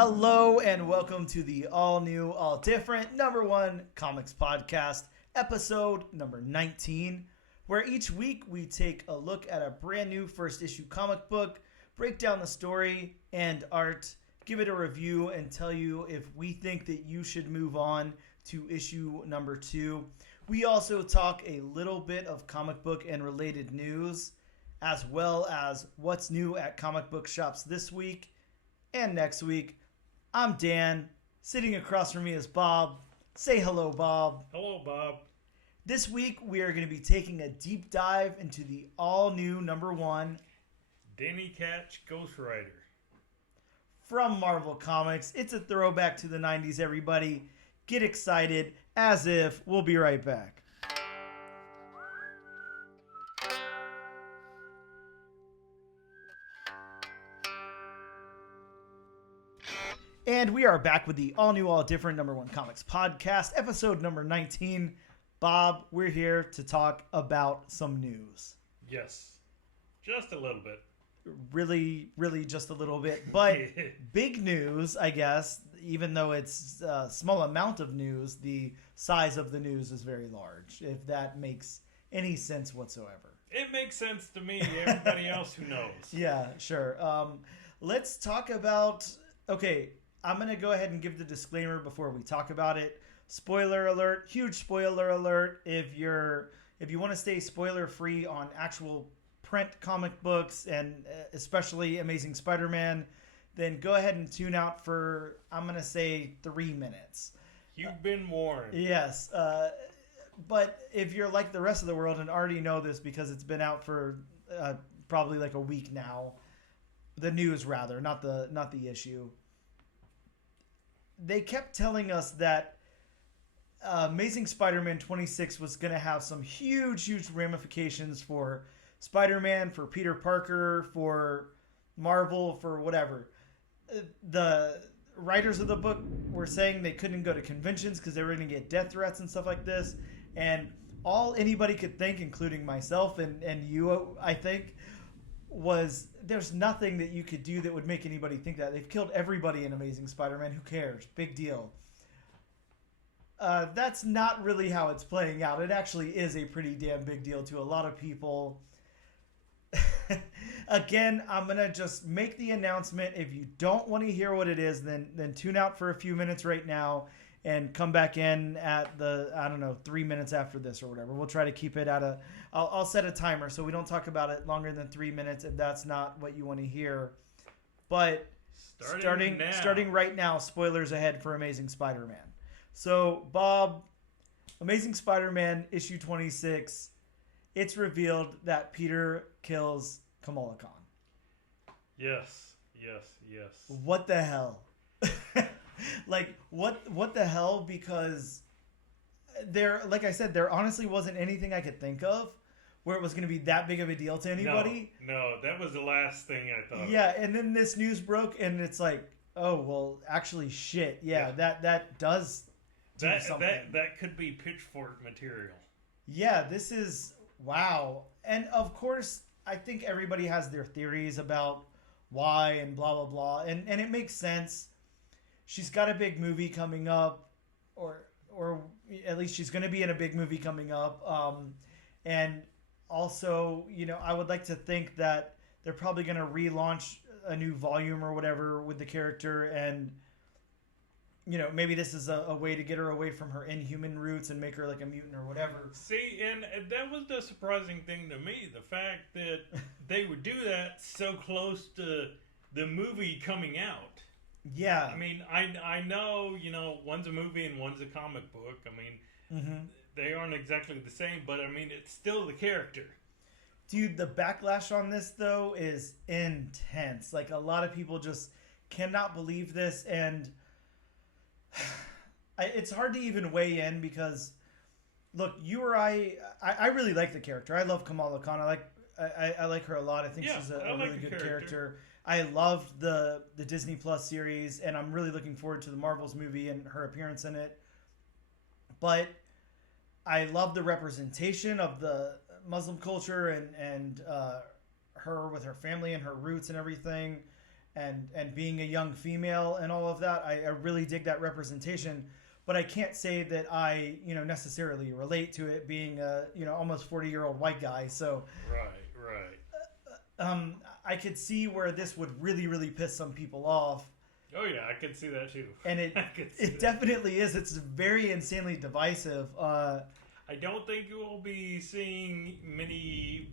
Hello and welcome to the all new, all different number one comics podcast, episode number 19, where each week we take a look at a brand new first issue comic book, break down the story and art, give it a review, and tell you if we think that you should move on to issue number 2. We also talk a little bit of comic book and related news, as well as what's new at comic book shops this week and next week. I'm Dan. Sitting across from me is Bob. Say hello, Bob. Hello, Bob. This week we are going to be taking a deep dive into the all-new number one Danny Ketch Ghost Rider. From Marvel Comics. It's a throwback to the 90s, everybody. Get excited, as if. We'll be right back. And we are back with the all-new, all-different number one comics podcast, episode number 19. Bob, we're here to talk about some news. Yes, just a little bit. Really just a little bit. But big news, I guess, even though it's a small amount of news, the size of the news is very large, if that makes any sense whatsoever. It makes sense to me, everybody else who knows. Yeah, sure. Let's talk about... Okay, I'm going to go ahead and give the disclaimer before we talk about it. Spoiler alert, huge spoiler alert. If you want to stay spoiler free on actual print comic books and especially Amazing Spider-Man, then go ahead and tune out for, I'm going to say, 3 minutes. You've been warned. Yes. But if you're like the rest of the world and already know this because it's been out for probably like a week now, the news rather, not the issue. They kept telling us that Amazing Spider-Man 26 was going to have some huge ramifications for Spider-Man, for Peter Parker, for Marvel, for whatever. The writers of the book were saying they couldn't go to conventions because they were going to get death threats and stuff like this. And all anybody could think, including myself and you, I think, was there's nothing that you could do that would make anybody think that. They've killed everybody in Amazing Spider-Man. Who cares? Big deal. That's not really how it's playing out. It actually is a pretty damn big deal to a lot of people. Again, I'm going to just make the announcement. If you don't want to hear what it is, then tune out for a few minutes right now and come back in at 3 minutes after this or whatever. We'll try to keep it at I'll set a timer so we don't talk about it longer than 3 minutes if that's not what you want to hear. But starting right now, spoilers ahead for Amazing Spider-Man. So, Bob, Amazing Spider-Man issue 26, it's revealed that Peter kills Kamala Khan. Yes. What the hell? Like, what the hell? Because like I said, there honestly wasn't anything I could think of where it was going to be that big of a deal to anybody. No, that was the last thing I thought. Yeah, and then this news broke, and it's like, oh, well, actually, shit. Yeah. That does do something. That could be Pitchfork material. Yeah, this is, wow. And, of course, I think everybody has their theories about why and blah, blah, blah. And it makes sense. She's got a big movie coming up, or at least she's going to be in a big movie coming up. And also, I would like to think that they're probably going to relaunch a new volume or whatever with the character. And, maybe this is a way to get her away from her Inhuman roots and make her like a mutant or whatever. See, and that was the surprising thing to me. The fact that they would do that so close to the movie coming out. Yeah. I mean, I know, one's a movie and one's a comic book. I mean, They aren't exactly the same, but I mean, it's still the character. Dude, the backlash on this, though, is intense. Like, a lot of people just cannot believe this, and it's hard to even weigh in because, look, you or I really like the character. I love Kamala Khan. I like her a lot. I think she's a really good character. I loved the Disney Plus series, and I'm really looking forward to the Marvels movie and her appearance in it. But I love the representation of the Muslim culture and her with her family and her roots and everything. and being a young female and all of that. I really dig that representation, but I can't say that I necessarily relate to it being a almost 40-year-old white guy. So right. I could see where this would really piss some people off. Oh yeah, I could see that too. And it definitely is. It's very insanely divisive. I don't think you will be seeing many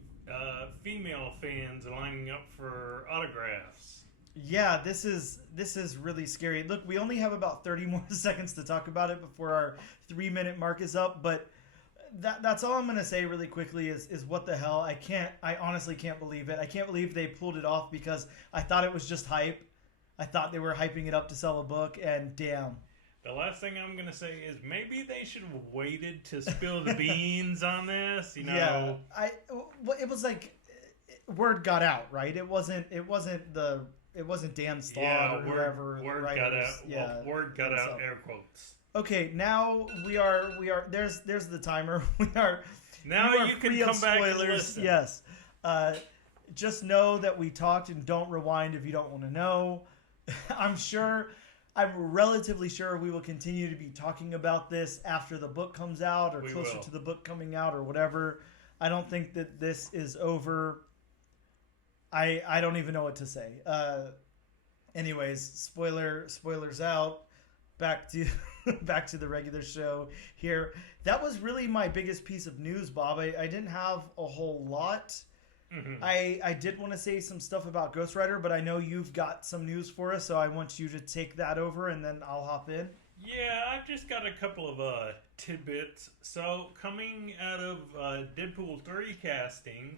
female fans lining up for autographs. Yeah, this is really scary. Look, we only have about 30 more seconds to talk about it before our 3-minute mark is up, but that's all I'm going to say really quickly is what the hell. I honestly can't believe it. I can't believe they pulled it off because I thought it was just hype. I thought they were hyping it up to sell a book, and damn. The last thing I'm going to say is maybe they should have waited to spill the beans on this, Yeah, it was like word got out, right? It wasn't Dan's thought or whoever. Word got out. Yeah, word got out. Air quotes. Okay, now we are. There's the timer. We are. Now you can come back and listen. Yes. Just know that we talked, and don't rewind if you don't want to know. I'm relatively sure we will continue to be talking about this after the book comes out or closer to the book coming out or whatever. I don't think that this is over. I don't even know what to say. Anyways, spoilers out. Back to the regular show here. That was really my biggest piece of news, Bob. I didn't have a whole lot. Mm-hmm. I did want to say some stuff about Ghost Rider, but I know you've got some news for us, so I want you to take that over, and then I'll hop in. Yeah, I've just got a couple of tidbits. So, coming out of Deadpool 3 casting,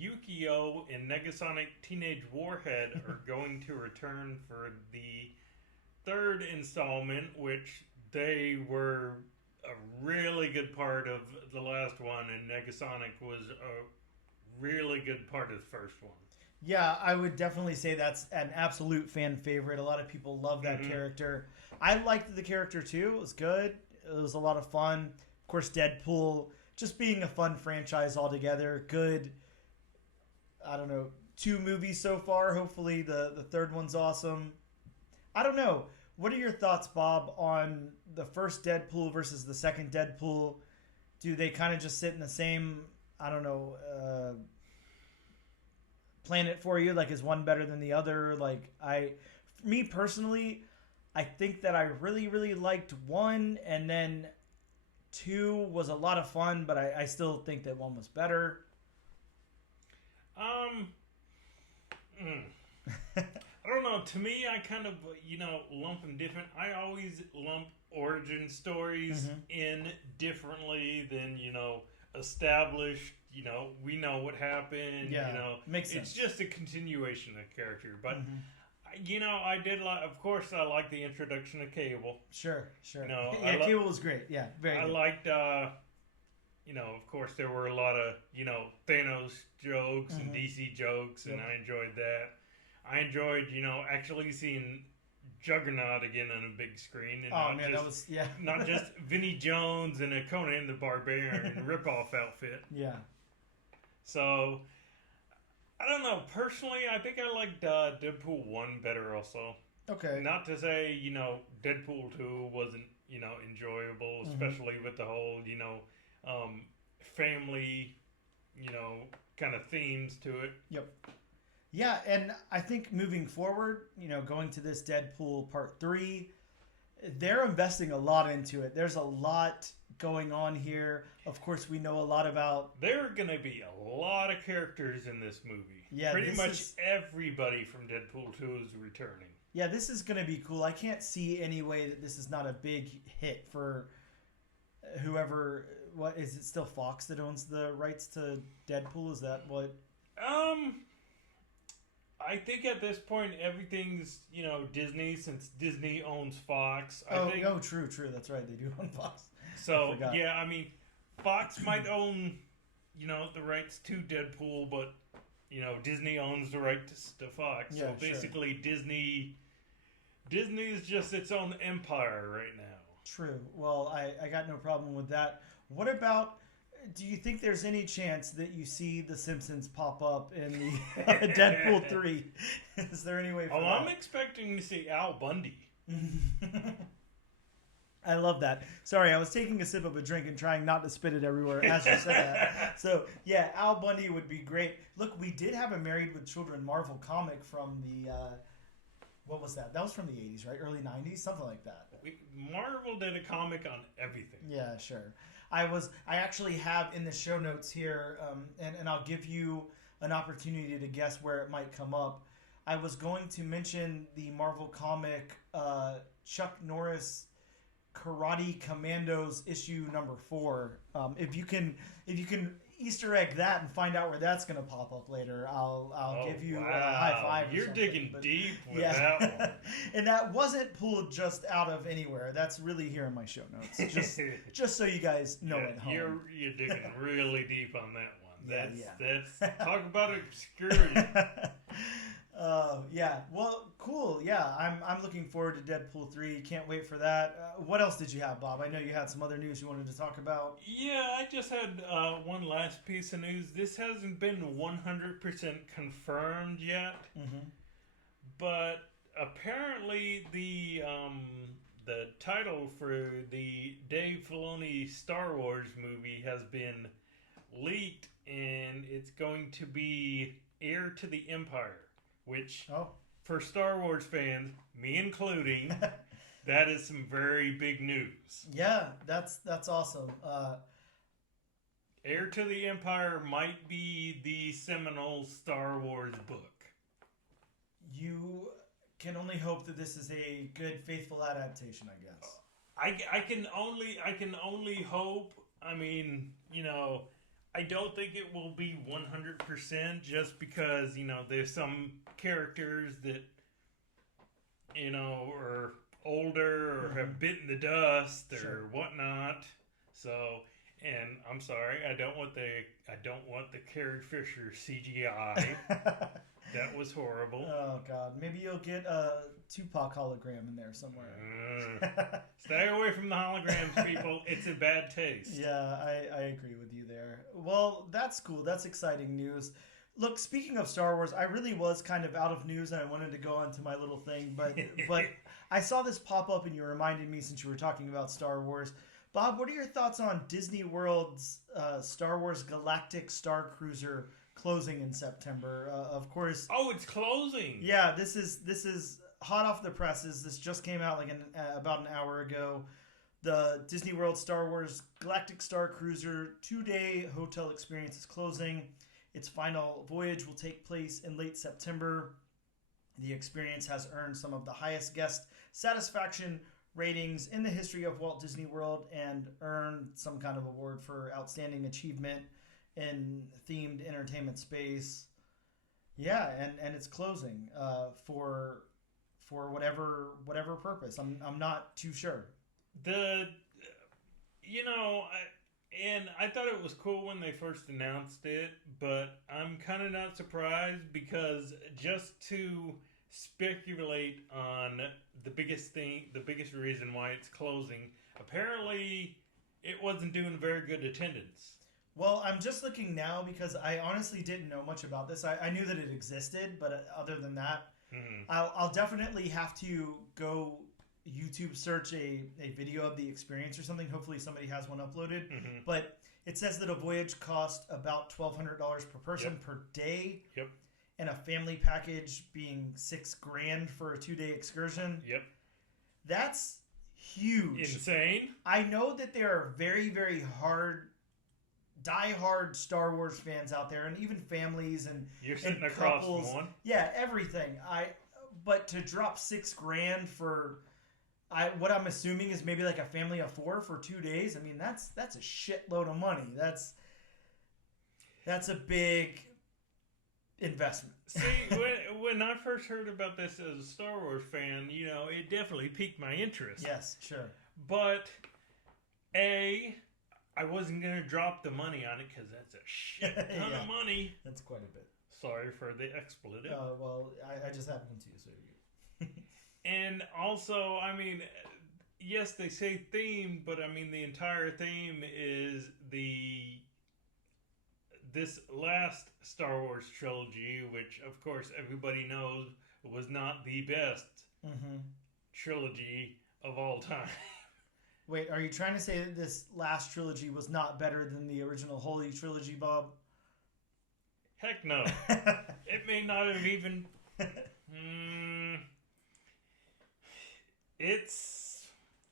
Yukio and Negasonic Teenage Warhead are going to return for the third installment, which they were a really good part of the last one, and Negasonic was a really good part of the first one. Yeah, I would definitely say that's an absolute fan favorite. A lot of people love that character. I liked the character too. It was good. It was a lot of fun. Of course, Deadpool, just being a fun franchise altogether. Good, I don't know, 2 movies so far. Hopefully the third one's awesome. I don't know. What are your thoughts, Bob, on the first Deadpool versus the second Deadpool? Do they kind of just sit in the same, I don't know, planet for you? Like, is one better than the other? Like, me personally, I think that I really liked 1, and then 2 was a lot of fun, but I still think that 1 was better. I don't know. To me, I kind of, lump them different. I always lump origin stories in differently than, established, we know what happened. Yeah, makes sense. It's just a continuation of character. But, I did like, of course, I like the introduction of Cable. Sure. Cable was great. Yeah, very good. I liked, of course, there were a lot of, Thanos jokes and DC jokes, and I enjoyed that. I enjoyed, actually seeing Juggernaut again on a big screen. And that was, yeah. Not just Vinnie Jones and a Conan the Barbarian ripoff outfit. Yeah. So, I don't know. Personally, I think I liked Deadpool 1 better also. Okay. Not to say, Deadpool 2 wasn't, enjoyable, especially with the whole, family, kind of themes to it. Yep. Yeah, and I think moving forward, going to this Deadpool Part 3, they're investing a lot into it. There's a lot going on here. Of course, we know a lot about... There are going to be a lot of characters in this movie. Yeah, pretty much everybody from Deadpool 2 is returning. Yeah, this is going to be cool. I can't see any way that this is not a big hit for whoever... What is it? Still Fox that owns the rights to Deadpool? Is that what... I think at this point everything's, Disney, since Disney owns Fox. True. That's right. They do own Fox. So, yeah, I mean, Fox might own, the rights to Deadpool, but, Disney owns the rights to Fox. Yeah, so basically Disney is just its own empire right now. True. Well, I got no problem with that. What about do you think there's any chance that you see The Simpsons pop up in the Deadpool 3? Is there any way for that? I'm expecting to see Al Bundy. I love that. Sorry, I was taking a sip of a drink and trying not to spit it everywhere as you said that. So, yeah, Al Bundy would be great. Look, we did have a Married with Children Marvel comic from the... what was that? That was from the 80s, right? Early 90s? Something like that. Marvel did a comic on everything. Yeah, sure. I actually have in the show notes here, and I'll give you an opportunity to guess where it might come up. I was going to mention the Marvel comic Chuck Norris Karate Commandos issue number 4. If you can Easter egg that and find out where that's going to pop up later, I'll give you a high five. You're digging deep with that one. And that wasn't pulled just out of anywhere. That's really here in my show notes. Just so you guys know at home. You're digging really deep on that one. That's talk about obscurity. Yeah. Well, cool. Yeah, I'm looking forward to Deadpool 3. Can't wait for that. What else did you have, Bob? I know you had some other news you wanted to talk about. Yeah, I just had one last piece of news. This hasn't been 100% confirmed yet, but apparently the title for the Dave Filoni Star Wars movie has been leaked, and it's going to be Heir to the Empire. Which, for Star Wars fans, me including, that is some very big news. Yeah, that's awesome. Heir to the Empire might be the seminal Star Wars book. You can only hope that this is a good, faithful adaptation, I guess. I can only hope. I mean, I don't think it will be 100% just because, there's some characters that, are older or have bitten the dust or whatnot. So, and I'm sorry, I don't want the Carrie Fisher CGI. That was horrible. Oh, God. Maybe you'll get a Tupac hologram in there somewhere. Stay away from the holograms, people. It's a bad taste. Yeah, I agree with you there. Well, that's cool. That's exciting news. Look, speaking of Star Wars, I really was kind of out of news and I wanted to go on to my little thing, but I saw this pop up and you reminded me since you were talking about Star Wars. Bob, what are your thoughts on Disney World's Star Wars Galactic Starcruiser closing in September? Of course. Oh, it's closing. Yeah, this is hot off the presses. This just came out like about an hour ago. The Disney World Star Wars Galactic Starcruiser 2-day hotel experience is closing. Its final voyage will take place in late September. The experience has earned some of the highest guest satisfaction ratings in the history of Walt Disney World and earned some kind of award for outstanding achievement in themed entertainment space. Yeah, and it's closing for whatever purpose. I'm not too sure. I thought it was cool when they first announced it, but I'm kind of not surprised because just to speculate on the biggest reason why it's closing, apparently it wasn't doing very good attendance. Well, I'm just looking now because I honestly didn't know much about this. I knew that it existed, but other than that, I'll definitely have to go YouTube search a video of the experience or something. Hopefully somebody has one uploaded. But it says that a voyage cost about $1,200 per person per day. Yep. And a family package being $6,000 for a 2-day excursion. Yep. That's huge. Insane. I know that there are very, very die-hard Star Wars fans out there, and even families and you're sitting and across couples. from one. Yeah, everything. But to drop $6,000 for what I'm assuming is maybe like a family of 4 for 2 days. I mean, that's a shitload of money. That's a big investment. See, when I first heard about this as a Star Wars fan, it definitely piqued my interest. Yes, sure. But I wasn't going to drop the money on it because that's a shit ton of money. That's quite a bit. Sorry for the expletive. Well, I just have one too, so you. And also, I mean, yes, they say theme, but I mean, the entire theme is the this last Star Wars trilogy, which of course everybody knows was not the best trilogy of all time. Wait, are you trying to say that this last trilogy was not better than the original Holy Trilogy, Bob? Heck no. It may not have even...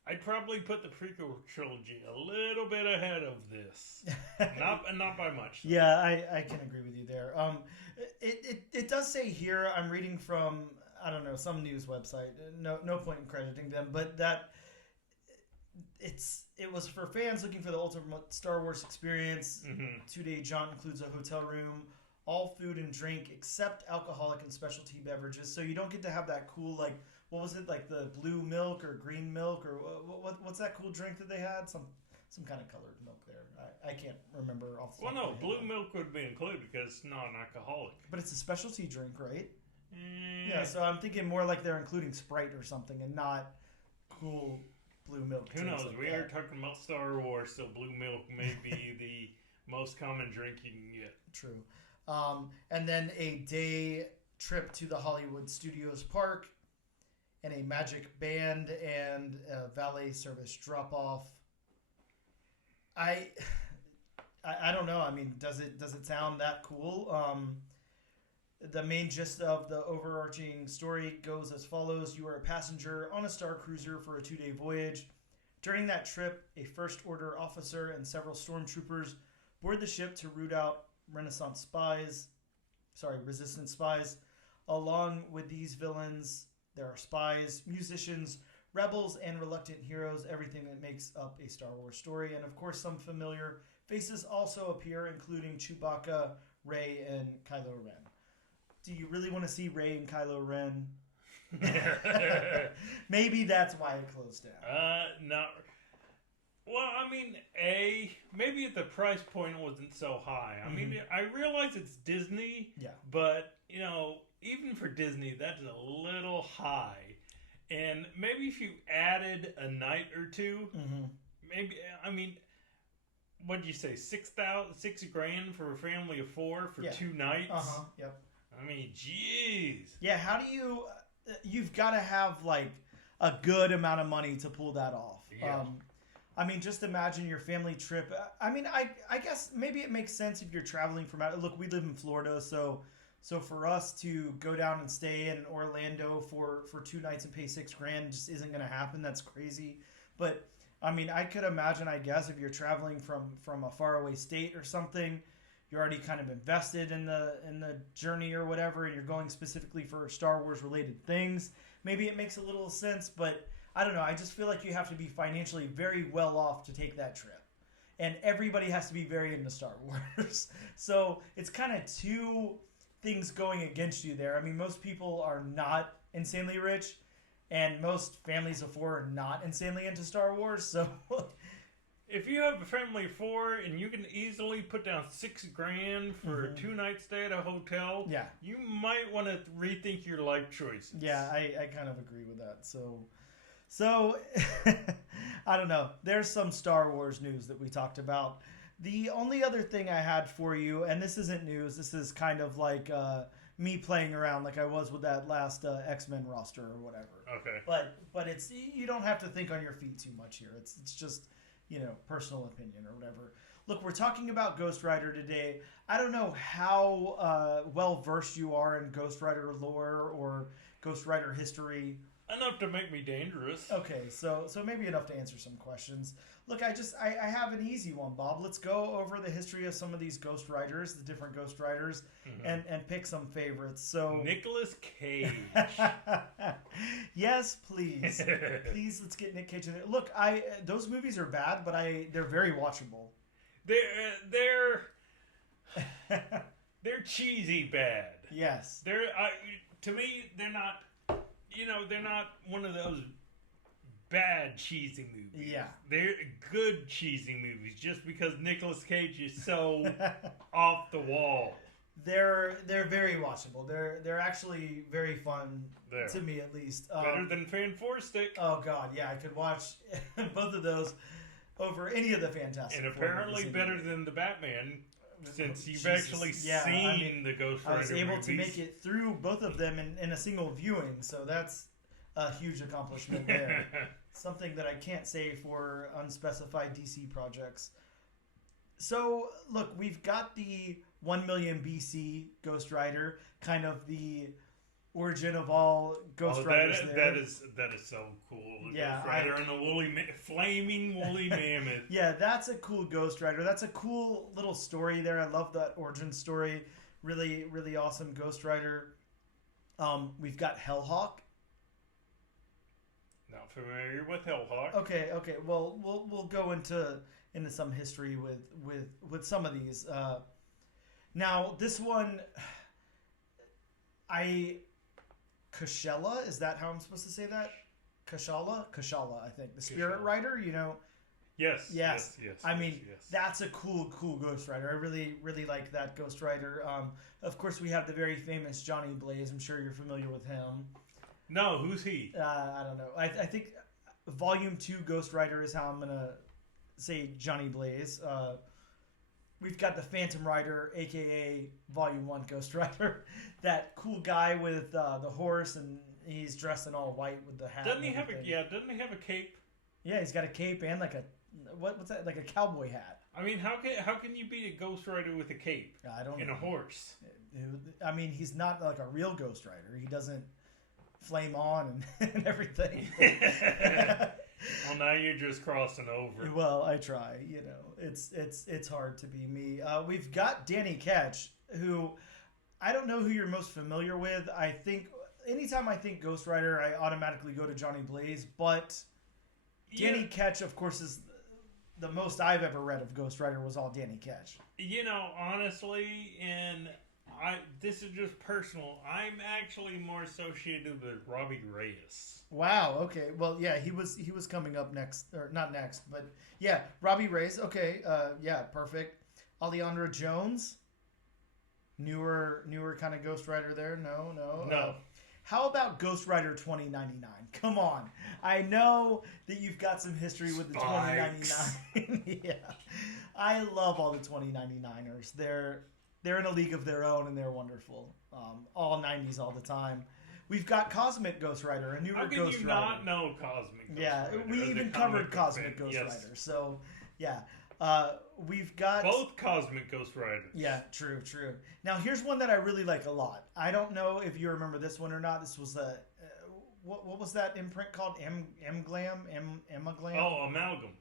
I'd probably put the prequel trilogy a little bit ahead of this. not by much. So. Yeah, I can agree with you there. It does say here, I'm reading from, I don't know, some news website. No point in crediting them, but that it was for fans looking for the ultimate Star Wars experience. 2-day jaunt includes a hotel room, all food and drink except alcoholic and specialty beverages. So you don't get to have that cool, like, what was it, like the blue milk or green milk or what's that cool drink that they had? Some kind of colored milk there. I can't remember off the top of my head. Blue milk would be included because it's non-alcoholic. But it's a specialty drink, right? Yeah, so I'm thinking more like they're including Sprite or something and not cool blue milk. Who knows? We are talking about Star Wars, so blue milk may be the most common drink you can get. True. And then a day trip to the Hollywood Studios Park and a magic band and a valet service drop-off. I don't know. I mean, does it sound that cool? The main gist of the overarching story goes as follows. You are a passenger on a Starcruiser for a 2-day voyage. During that trip, a First Order officer and several stormtroopers board the ship to root out Resistance spies. Along with these villains, there are spies, musicians, rebels, and reluctant heroes, everything that makes up a Star Wars story. And of course, some familiar faces also appear, including Chewbacca, Rey, and Kylo Ren. Do you really want to see Rey and Kylo Ren? Maybe that's why it closed down. No. Well, I mean, maybe the price point wasn't so high. I mean, I realize it's Disney, but, you know, even for Disney, that's a little high. And maybe if you added a night or two, maybe, I mean, what'd you say, $6,000 for a family of 4 for 2 nights? Yep. I mean, jeez. Yeah, how do you've got to have, like, a good amount of money to pull that off. Yeah. I mean, just imagine your family trip. I mean, I guess maybe it makes sense if you're traveling from out. Look, we live in Florida, so for us to go down and stay in Orlando for 2 nights and pay $6,000 just isn't going to happen. That's crazy. But I mean, I could imagine, I guess, if you're traveling from a faraway state or something, you're already kind of invested in the journey or whatever, and you're going specifically for Star Wars related things. Maybe it makes a little sense, but I don't know. I just feel like you have to be financially very well off to take that trip. And everybody has to be very into Star Wars. So it's kind of 2 things going against you there. I mean, most people are not insanely rich, and most families of 4 are not insanely into Star Wars. So if you have a family of 4 and you can easily put down $6,000 for a 2-night stay at a hotel, you might want to rethink your life choices. Yeah, I kind of agree with that. So I don't know. There's some Star Wars news that we talked about. The only other thing I had for you, and this isn't news, this is kind of like me playing around like I was with that last X-Men roster or whatever. Okay. But it's, you don't have to think on your feet too much here. It's just, you know, personal opinion or whatever. Look, we're talking about Ghost Rider today. I don't know how well versed you are in Ghost Rider lore or Ghost Rider history. Enough to make me dangerous. Okay, so maybe enough to answer some questions. Look, I have an easy one, Bob. Let's go over the history of some of these Ghost Riders, the different Ghost Riders, and pick some favorites. So Nicolas Cage. Yes, please. Please, let's get Nick Cage in there. Look, those movies are bad, but they're very watchable. They're cheesy bad. Yes. To me, they're not. You know, they're not one of those bad cheesy movies. Yeah. They're good cheesy movies just because Nicolas Cage is so off the wall. They're very watchable. They're actually very fun to me, at least. Better than Fan 4 Stick. Oh God, yeah, I could watch both of those over any of the Fantastic And apparently better than the Batman. Since you've Jesus. actually Yeah, seen I mean, the Ghost Rider I was able to movies. make it through both of them in a single viewing, so that's a huge accomplishment there. Something that I can't say for unspecified DC projects. So, look, we've got the 1 million BC Ghost Rider, kind of the origin of all Ghost Riders. That is so cool. The Yeah, Ghost Rider and the flaming woolly mammoth. Yeah, that's a cool Ghost Rider. That's a cool little story there. I love that origin story. Really, really awesome Ghost Rider. We've got Hellhawk. Not familiar with Hellhawk. Okay. Well, we'll go into some history with some of these. Now, this one, Kashala, is that how I'm supposed to say that? Kashala, I think. The Spirit Kashala. Rider, you know. Yes. I mean, yes. that's a cool Ghost Rider. I really, really like that Ghost Rider. Of course, we have the very famous Johnny Blaze. I'm sure you're familiar with him. No, who's he? I don't know. I think Volume 2 Ghost Rider is how I'm going to say Johnny Blaze. We've got the Phantom Rider, a.k.a. Volume 1 Ghost Rider. That cool guy with the horse, and he's dressed in all white with the hat. Doesn't he have a cape? Yeah, he's got a cape and like a... What's that? Like a cowboy hat. I mean, how can you be a Ghost Rider with a cape? I don't know. And a horse? I mean, he's not like a real Ghost Rider. He doesn't flame on and everything. Well, now you're just crossing over. Well, I try. You know, it's hard to be me. We've got Danny Ketch, who I don't know who you're most familiar with. I think anytime I think Ghost Rider, I automatically go to Johnny Blaze. But Danny Ketch, of course, is the most I've ever read of Ghost Rider was all Danny Ketch. You know, honestly, and this is just personal. I'm actually more associated with Robbie Reyes. Wow. Okay. Well, yeah, he was coming up next, or not next, but yeah, Robbie Reyes. Okay. Yeah, perfect. Alejandra Jones, newer kind of Ghost Rider there. No. How about Ghost Rider 2099? Come on. I know that you've got some history with the 2099. Yeah. I love all the 2099ers. They're in a league of their own, and they're wonderful. All 90s all the time. We've got Cosmic Ghost Rider, a newer Ghost Rider. How can you not know Cosmic Ghost Rider? Yeah, we even covered Cosmic Ghost Rider. So, yeah. We've got... both Cosmic Ghost Riders. Yeah, true. Now, here's one that I really like a lot. I don't know if you remember this one or not. This was a... what was that imprint called? Amglam? Amaglam? Oh, Amalgam.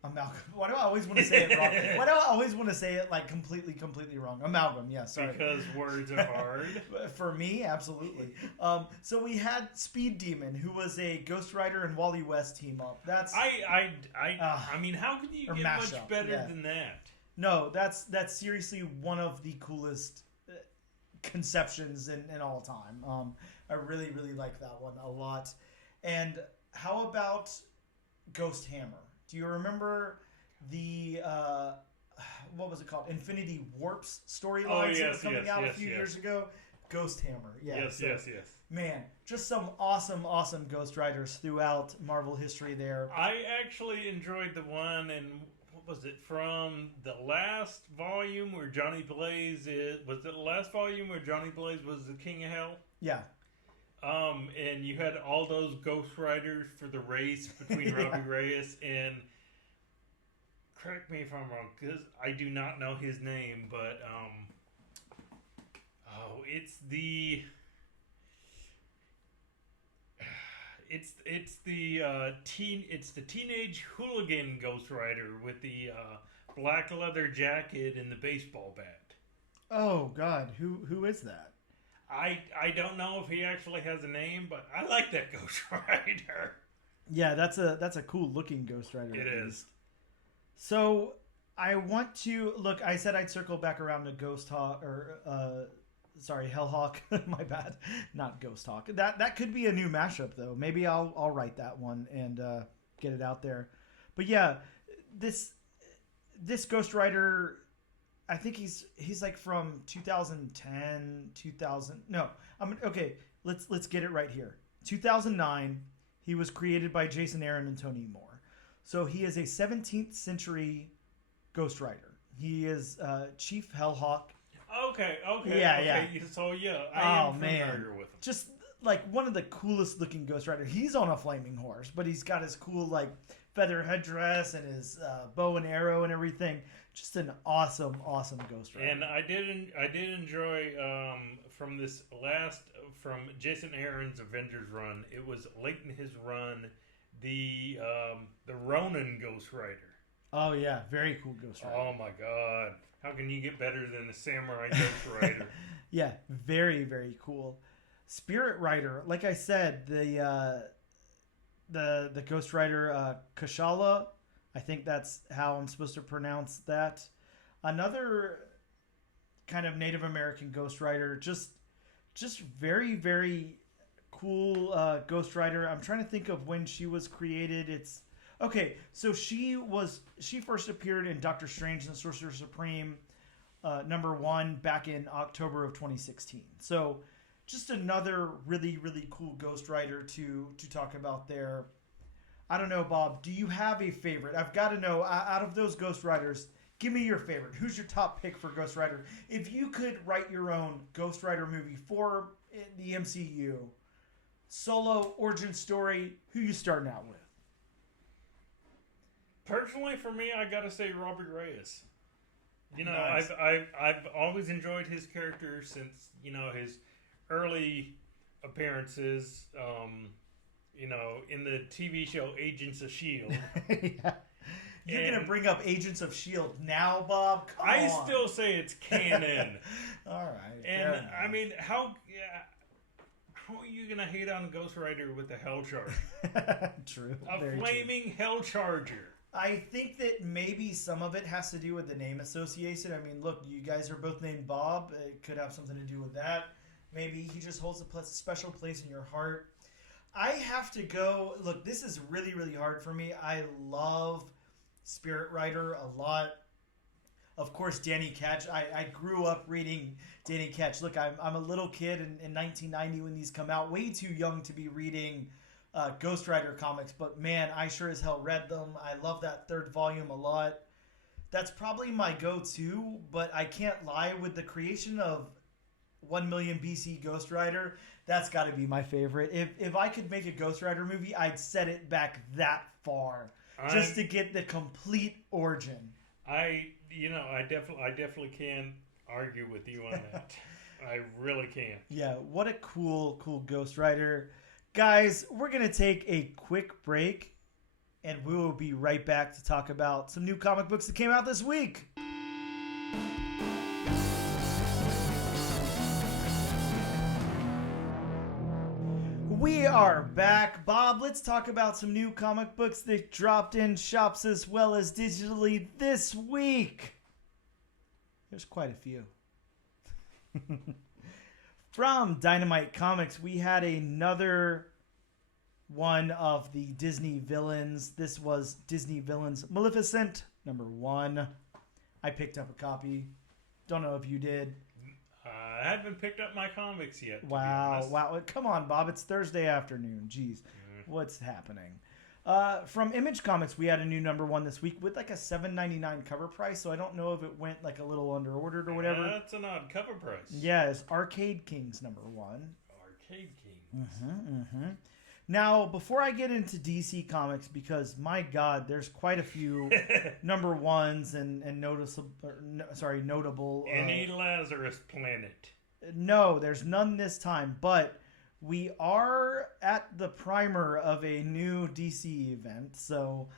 Why do I always want to say it wrong? Why do I always want to say it like completely wrong? Amalgam, yeah, sorry. Because words are hard. For me, absolutely. So we had Speed Demon, who was a Ghost Rider and Wally West team up. That's I mean, how can you get much better than that? No, that's seriously one of the coolest conceptions in all time. I really, really like that one a lot. And how about Ghost Hammer? Do you remember the what was it called? Infinity Warps storylines that were coming out a few years ago? Ghost Hammer. Yeah. Yes. Man, just some awesome Ghost Riders throughout Marvel history there. I actually enjoyed the one, and what was it, from the last volume where Johnny Blaze is... Was it the last volume where Johnny Blaze was the King of Hell? Yeah. And you had all those Ghost Riders for the race between Robbie Reyes and... Correct me if I'm wrong, because I do not know his name, but... it's the... It's the teenage hooligan Ghost Rider with the black leather jacket and the baseball bat. Oh God, who is that? I don't know if he actually has a name, but I like that Ghost Rider. Yeah, that's a cool looking Ghost Rider. It is. So I want to look. I said I'd circle back around to Ghost Hawk Hellhawk. My bad, not Ghost Hawk. That could be a new mashup though. Maybe I'll write that one and get it out there. But yeah, this Ghost Rider, I think he's like from 2010, 2000. No, okay. Let's get it right here. 2009. He was created by Jason Aaron and Tony Moore. So he is a 17th century Ghost Rider. He is Chief Hellhawk. Okay. Yeah. So I am familiar man, with him. just like one of the coolest looking Ghost Rider. He's on a flaming horse, but he's got his cool like feather headdress and his bow and arrow and everything. Just an awesome Ghost Rider. And I did enjoy from Jason Aaron's Avengers run. It was late in his run, the Ronin Ghost Rider. Oh yeah, very cool Ghost Rider. Oh my God, how can you get better than the Samurai Ghost Rider? Yeah, very cool. Spirit Rider, like I said, the Ghost Rider Kashala. I think that's how I'm supposed to pronounce that. Another kind of Native American Ghost Rider, just very cool Ghost Rider. I'm trying to think of when she was created. It's okay. So she first appeared in Doctor Strange and the Sorcerer Supreme #1 back in October of 2016. So just another really cool Ghost Rider to talk about there. I don't know, Bob. Do you have a favorite? I've got to know, out of those Ghost Riders, give me your favorite. Who's your top pick for Ghost Rider? If you could write your own Ghost Rider movie for the MCU, solo origin story, who you starting out with? Personally, for me, I gotta say Robert Reyes. Nice. I've always enjoyed his character since his early appearances. In the TV show Agents of S.H.I.E.L.D. Yeah. You're going to bring up Agents of S.H.I.E.L.D. now, Bob? Come I on. still say it's canon. All right. And, I mean, how are you going to hate on Ghost Rider with the Hell Charger? True. A flaming Hell Charger. I think that maybe some of it has to do with the name association. I mean, look, you guys are both named Bob. It could have something to do with that. Maybe he just holds a special place in your heart. I have to go. Look, this is really hard for me. I love Spirit Rider a lot. Of course, Danny Ketch. I grew up reading Danny Ketch. Look, I'm a little kid in 1990 when these come out. Way too young to be reading Ghost Rider comics. But man, I sure as hell read them. I love that third volume a lot. That's probably my go-to. But I can't lie, with the creation of 1 million BC Ghost Rider, that's got to be my favorite. If I could make a Ghost Rider movie, I'd set it back that far just to get the complete origin. I definitely can argue with you on that. I really can. Yeah, what a cool Ghost Rider. Guys, we're going to take a quick break, and we will be right back to talk about some new comic books that came out this week. We are back. Bob, let's talk about some new comic books that dropped in shops as well as digitally this week. There's quite a few. From Dynamite Comics, we had another one of the Disney villains. This was Disney Villains Maleficent, #1. I picked up a copy. Don't know if you did. I haven't picked up my comics yet. Wow. Come on, Bob. It's Thursday afternoon. Jeez. What's happening? From Image Comics, we had a new #1 this week with like a $7.99 cover price, so I don't know if it went like a little under ordered or whatever. That's an odd cover price. Yeah, it's Arcade Kings #1. Arcade Kings. Now, before I get into DC Comics, because my God, there's quite a few #1s and notable. Any Lazarus Planet? No, there's none this time, but we are at the primer of a new DC event, so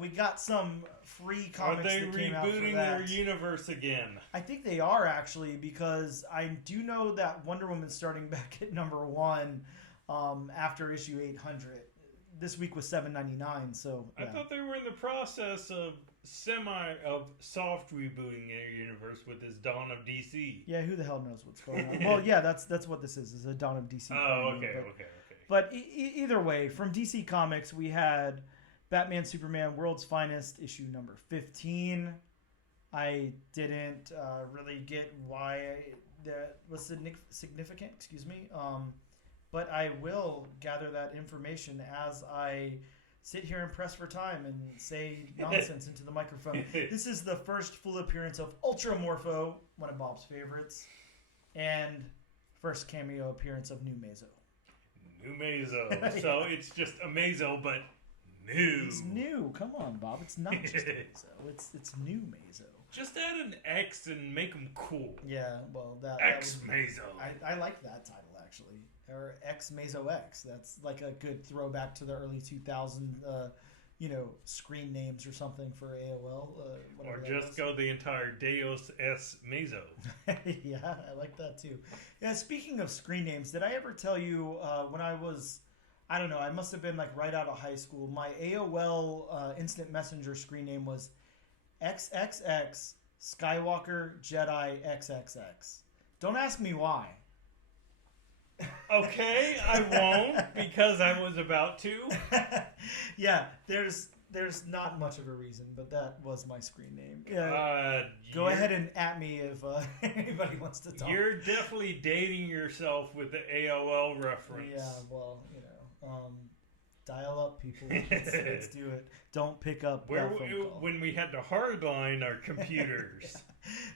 we got some free comics that came out for that. Are they rebooting their universe again? I think they are, actually, because I do know that Wonder Woman's starting back at #1 after issue 800. This week was $7.99, so yeah. I thought they were in the process of soft rebooting their universe with this Dawn of DC. Yeah, who the hell knows what's going on? Well, yeah, that's what this is a Dawn of DC. Oh, okay. But either way, from DC Comics, we had Batman Superman World's Finest, issue #15. I didn't really get why that was significant, but I will gather that information as I sit here and press for time and say nonsense into the microphone. This is the first full appearance of Ultramorpho, one of Bob's favorites, and first cameo appearance of New Mazo. New Mazo. So it's just a Mazo, but new. It's new. Come on, Bob. It's not just a Mazo. It's new Mazo. Just add an X and make them cool. Yeah, well, X Mazo. I like that title, actually. Or X Mazo X. That's like a good throwback to the early 2000s, screen names or something for AOL. Or just go the entire Deus S Mazo. Yeah, I like that too. Yeah, speaking of screen names, did I ever tell you when I was, I don't know, I must have been like right out of high school, my AOL Instant Messenger screen name was XXX Skywalker Jedi XXX. Don't ask me why. Okay, I won't because I was about to. Yeah, there's not much of a reason, but that was my screen name. Go ahead and at me if anybody wants to talk. You're definitely dating yourself with the AOL reference. Yeah, well, dial up, people. Let's do it. Don't pick up that phone call. When we had to hardline our computers.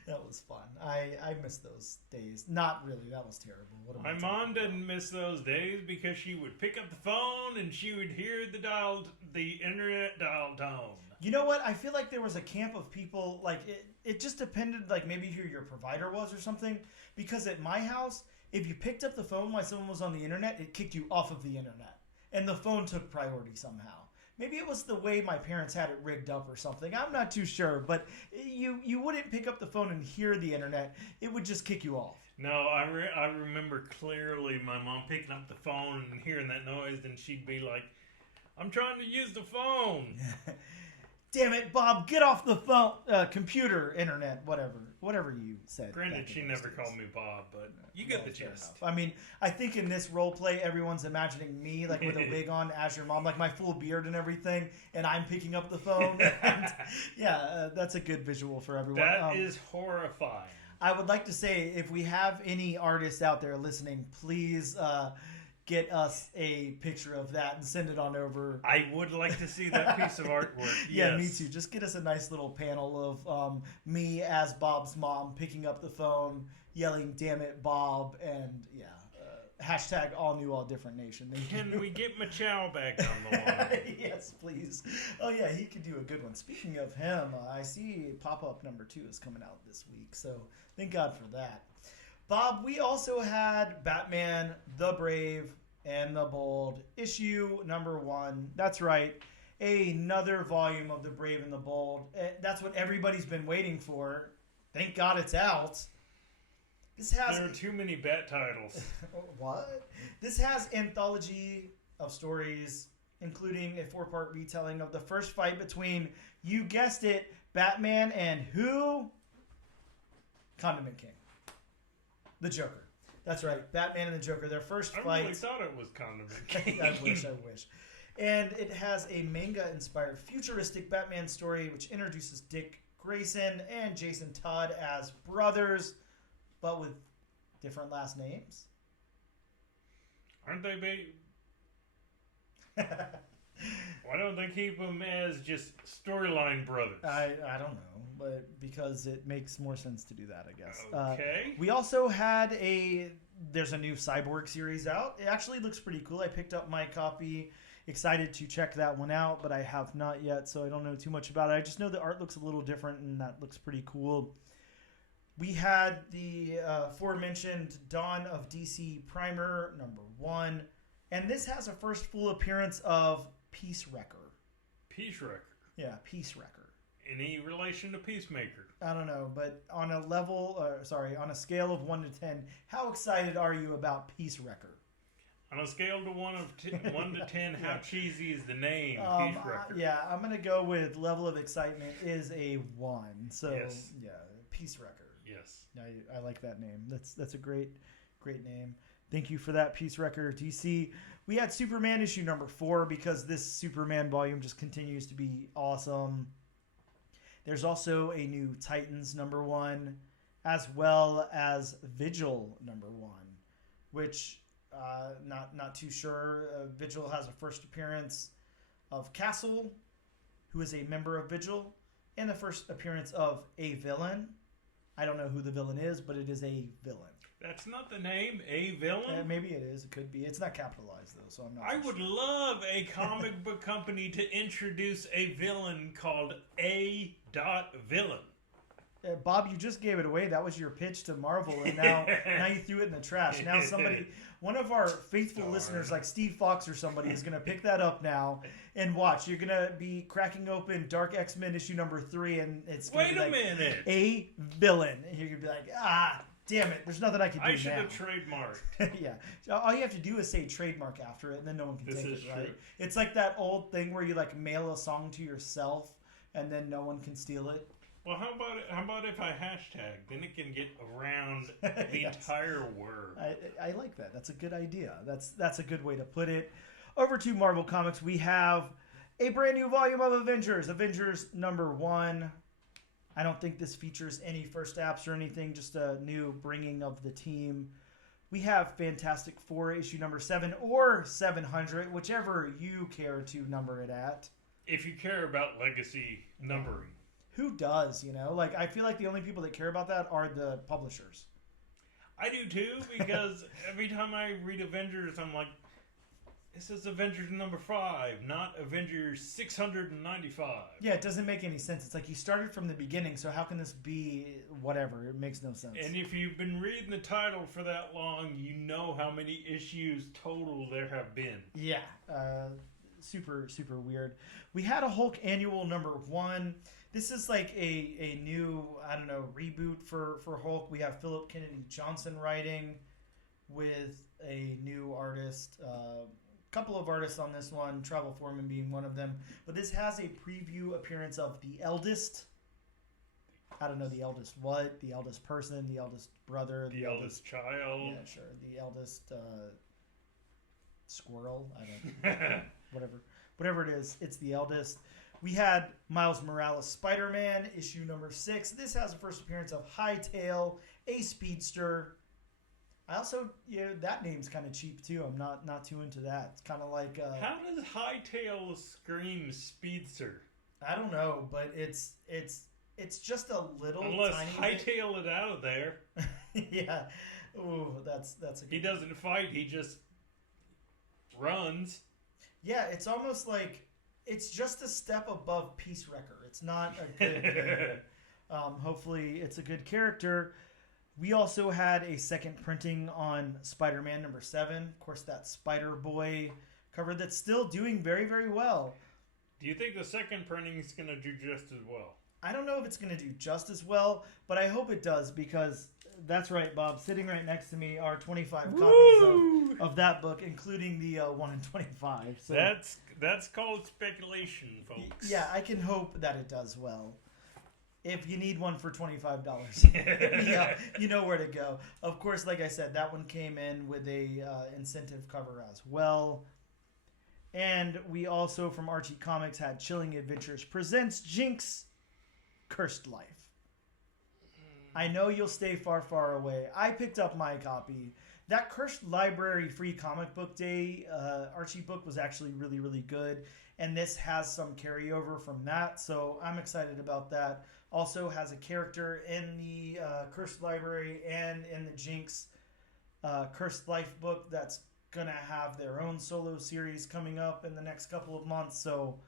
That was fun. I miss those days. Not really. That was terrible. My mom didn't miss those days because she would pick up the phone and she would hear the internet dial tone. You know what? I feel like there was a camp of people, like, it just depended, like, maybe who your provider was or something. Because at my house, if you picked up the phone while someone was on the internet, it kicked you off of the internet. And the phone took priority somehow. Maybe it was the way my parents had it rigged up or something. I'm not too sure. But you wouldn't pick up the phone and hear the internet. It would just kick you off. No, I remember clearly my mom picking up the phone and hearing that noise, and she'd be like, "I'm trying to use the phone." Damn it, Bob, get off the phone, computer, internet, whatever you said. Granted, she never called me Bob, but you get the gist. I mean, I think in this role play, everyone's imagining me, like, with a wig on as your mom, like my full beard and everything, and I'm picking up the phone. And, yeah, that's a good visual for everyone. That is horrifying. I would like to say, if we have any artists out there listening, please get us a picture of that and send it on over. I would like to see that piece of artwork. Yeah, yes. Me too. Just get us a nice little panel of me as Bob's mom picking up the phone, yelling, "Damn it, Bob," and hashtag all new, all different nation. Can we get Machow back on the line? Yes, please. Oh, yeah, he could do a good one. Speaking of him, I see pop-up number 2 is coming out this week, so thank God for that. Bob, we also had Batman, the Brave, and the Bold, issue number 1. That's right. Another volume of the Brave and the Bold. That's what everybody's been waiting for. Thank God it's out. There are too many Bat titles. What? This has anthology of stories, including a 4-part retelling of the first fight between, you guessed it, Batman and who? Condiment King. The Joker. That's right. Batman and the Joker. Their first fight. I really thought it was Condiment King. I wish. And it has a manga-inspired futuristic Batman story, which introduces Dick Grayson and Jason Todd as brothers, but with different last names. Aren't they Why don't they keep them as just storyline brothers? I don't know, but because it makes more sense to do that, I guess. Okay. We also had there's a new Cyborg series out. It actually looks pretty cool. I picked up my copy, excited to check that one out, but I have not yet, so I don't know too much about it. I just know the art looks a little different, and that looks pretty cool. We had the aforementioned Dawn of DC Primer, number 1. And this has a first full appearance of Peace Wrecker. Peace Wrecker? Yeah, Peace Wrecker. Any relation to Peacemaker? I don't know, but on a scale of 1 to 10, how excited are you about Peace Wrecker? On a scale of 1 to 10, how cheesy is the name Peace Wrecker? Yeah, I'm going to go with level of excitement is a 1. So, yes. Yeah, Peace Wrecker. Yes. I like that name. That's a great name. Thank you for that, Peace Wrecker DC. We had Superman issue number 4 because this Superman volume just continues to be awesome. There's also a new Titans number 1, as well as Vigil number 1, which not too sure. Vigil has a first appearance. of Castle, who is a member of Vigil, and the first appearance of a villain. I don't know who the villain is, but it is a villain. That's not the name, a villain? Maybe it is. It could be. It's not capitalized, though, so I'm not I would love a comic book company to introduce a villain called A. Villain. Bob, you just gave it away. That was your pitch to Marvel, and now you threw it in the trash. Now one of our faithful listeners, like Steve Fox or somebody, is going to pick that up now and watch. You're going to be cracking open Dark X-Men issue number 3, and it's going to be like a villain. And you're going to be like, damn it, there's nothing I can do now. I should have trademarked. Yeah. All you have to do is say trademark after it, and then no one can take it, right? True. It's like that old thing where you like mail a song to yourself, and then no one can steal it. Well, how about if I hashtag? Then it can get around the entire word. I like that. That's a good idea. That's a good way to put it. Over to Marvel Comics, we have a brand new volume of Avengers. Avengers number 1. I don't think this features any first apps or anything, just a new bringing of the team. We have Fantastic Four issue number 7 or 700, whichever you care to number it at. If you care about legacy numbering. Who does, Like, I feel like the only people that care about that are the publishers. I do too, because every time I read Avengers, I'm like, this is Avengers number 5, not Avengers 695. Yeah, it doesn't make any sense. It's like you started from the beginning, so how can this be whatever? It makes no sense. And if you've been reading the title for that long, you know how many issues total there have been. Yeah, super, super weird. We had a Hulk annual number 1. This is like a new, reboot for Hulk. We have Philip Kennedy Johnson writing with a new artist. Couple of artists on this one, Travel Foreman being one of them. But this has a preview appearance of the eldest. I don't know the eldest what, the eldest person, the eldest brother. The eldest child. Yeah, sure. The eldest squirrel. I don't Whatever it is, it's the eldest. We had Miles Morales Spider-Man, issue number 6. This has a first appearance of Hightail, a speedster. I also, that name's kind of cheap too. I'm not too into that. It's kind of like... How does Hightail scream speedster? I don't know, but it's just a little Unless tiny Hightail it out of there. Yeah. Ooh, that's a good He doesn't fight, he just runs. Yeah, it's almost like... It's just a step above Peace Wrecker. It's not a good... hopefully, it's a good character. We also had a second printing on Spider-Man number 7. Of course, that Spider-Boy cover that's still doing very, very well. Do you think the second printing is going to do just as well? I don't know if it's going to do just as well, but I hope it does because... That's right, Bob. Sitting right next to me are 25 copies of that book, including the 1 in 25. So that's called speculation, folks. Yeah, I can hope that it does well. If you need one for $25, yeah, you know where to go. Of course, like I said, that one came in with a incentive cover as well. And we also, from Archie Comics, had Chilling Adventures Presents Jinx Cursed Life. I know you'll stay far, far away. I picked up my copy. That Cursed Library Free Comic Book Day Archie book was actually really, really good. And this has some carryover from that, so I'm excited about that. Also has a character in the Cursed Library and in the Jinx Cursed Life book that's going to have their own solo series coming up in the next couple of months. So,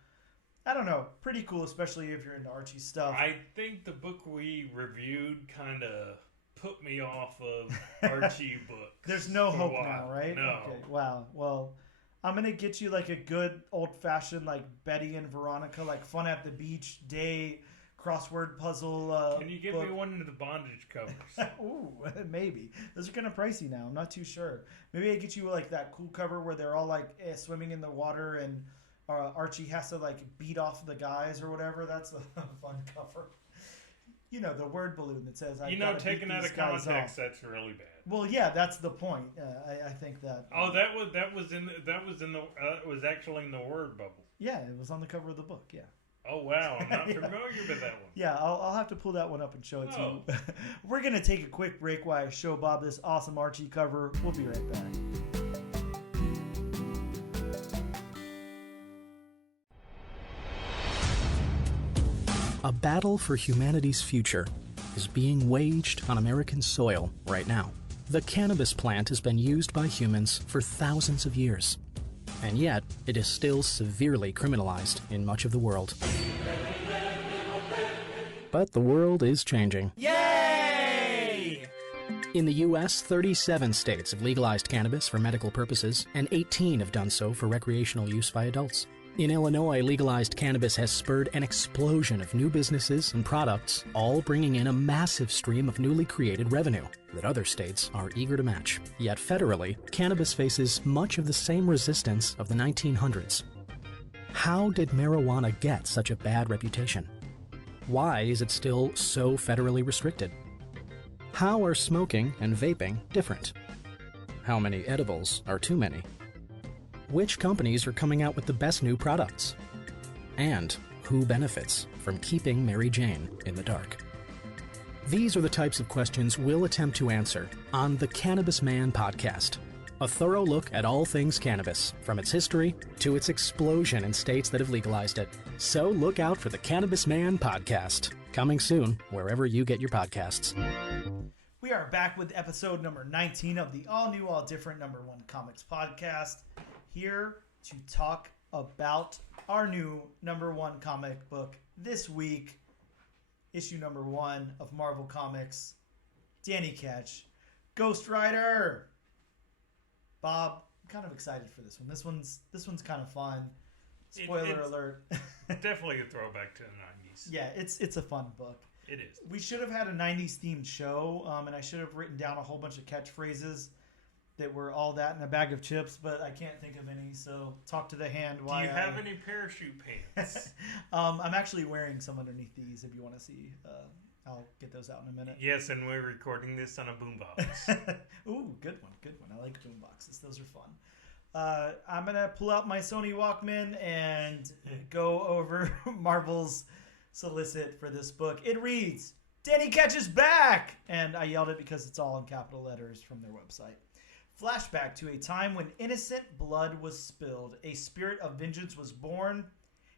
I don't know. Pretty cool, especially if you're into Archie stuff. I think the book we reviewed kind of put me off of Archie books. There's no hope now, right? No. Okay. Wow. Well, I'm going to get you like a good old-fashioned like Betty and Veronica, like Fun at the Beach Day crossword puzzle Can you give book. me one of the bondage covers? Ooh, maybe. Those are kind of pricey now. I'm not too sure. Maybe I get you like that cool cover where they're all like swimming in the water and Archie has to like beat off the guys or whatever. That's a fun cover. You know, the word balloon that says, taken out of context, that's really bad. Well, yeah, that's the point. I think that. Oh, that was actually in the word bubble. Yeah, it was on the cover of the book. Yeah. Oh wow, I'm not familiar with that one. Yeah, I'll have to pull that one up and show it to you. We're gonna take a quick break while I show Bob this awesome Archie cover. We'll be right back. A battle for humanity's future is being waged on American soil right now. The cannabis plant has been used by humans for thousands of years, and yet it is still severely criminalized in much of the world. But the world is changing. Yay! In the U.S., 37 states have legalized cannabis for medical purposes, and 18 have done so for recreational use by adults. In Illinois, legalized cannabis has spurred an explosion of new businesses and products, all bringing in a massive stream of newly created revenue that other states are eager to match. Yet federally, cannabis faces much of the same resistance of the 1900s. How did marijuana get such a bad reputation? Why is it still so federally restricted? How are smoking and vaping different? How many edibles are too many? Which companies are coming out with the best new products? And who benefits from keeping Mary Jane in the dark? These are the types of questions we'll attempt to answer on the Cannabis Man podcast. A thorough look at all things cannabis, from its history to its explosion in states that have legalized it. So look out for the Cannabis Man podcast, coming soon wherever you get your podcasts. We are back with episode number 19 of the all-new, all-different #1 comics podcast, here to talk about our new #1 comic book this week, issue #1 of Marvel Comics, Danny Ketch, Ghost Rider. Bob, I'm kind of excited for this one. This one's kind of fun. Spoiler alert. Definitely a throwback to the 90s. Yeah, it's a fun book. It is. We should have had a 90s themed show, and I should have written down a whole bunch of catchphrases that were all that in a bag of chips, but I can't think of any, so talk to the hand. Do you have any parachute pants? I'm actually wearing some underneath these if you want to see. I'll get those out in a minute. Yes, and we're recording this on a boombox. Ooh, good one. I like boomboxes. Those are fun. I'm going to pull out my Sony Walkman and go over Marvel's solicit for this book. It reads, Danny Ketch is back! And I yelled it because it's all in capital letters from their website. Flashback to a time when innocent blood was spilled, a spirit of vengeance was born,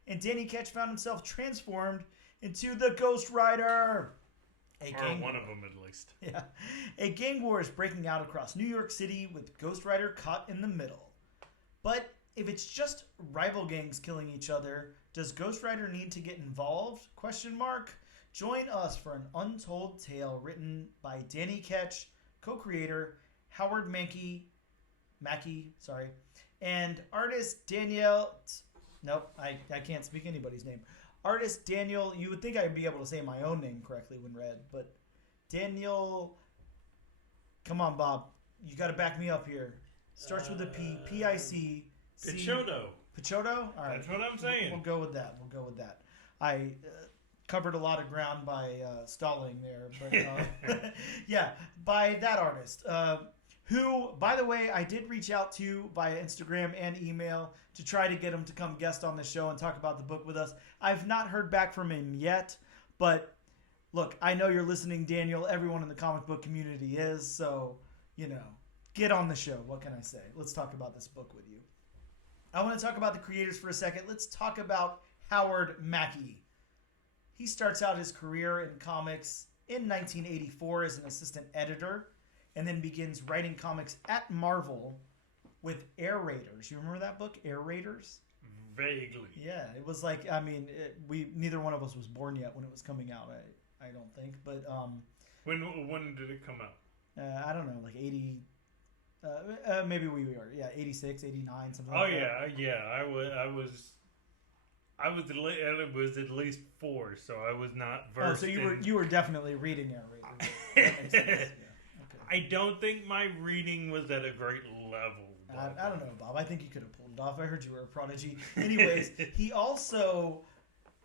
and Danny Ketch found himself transformed into the Ghost Rider. One of them, at least. Yeah. A gang war is breaking out across New York City with Ghost Rider caught in the middle. But if it's just rival gangs killing each other, does Ghost Rider need to get involved? ? Join us for an untold tale written by Danny Ketch, co-creator Howard Mackie, and artist Danielle. Nope, I can't speak anybody's name. Artist Daniel, you would think I'd be able to say my own name correctly when read, but Daniel, come on, Bob, you got to back me up here. Starts with a P, P-I-C. Picciotto. Picciotto? All right. That's what I'm saying. We'll go with that. I covered a lot of ground by stalling there, but yeah, by that artist. Who, by the way, I did reach out to via Instagram and email to try to get him to come guest on the show and talk about the book with us. I've not heard back from him yet, but look, I know you're listening, Daniel. Everyone in the comic book community is, so, get on the show. What can I say? Let's talk about this book with you. I want to talk about the creators for a second. Let's talk about Howard Mackie. He starts out his career in comics in 1984 as an assistant editor, and then begins writing comics at Marvel with Air Raiders. You remember that book, Air Raiders? Vaguely. Yeah, it was like, we neither one of us was born yet when it was coming out, I don't think. But when did it come out? I don't know, like 80, maybe we were, 86, 89, something like that. Oh, yeah. I was at least 4, so I was not versed. Oh, so you were definitely reading Air Raiders. That makes sense, yeah. I don't think my reading was at a great level. I don't know, Bob. I think you could have pulled it off. I heard you were a prodigy. Anyways, he also,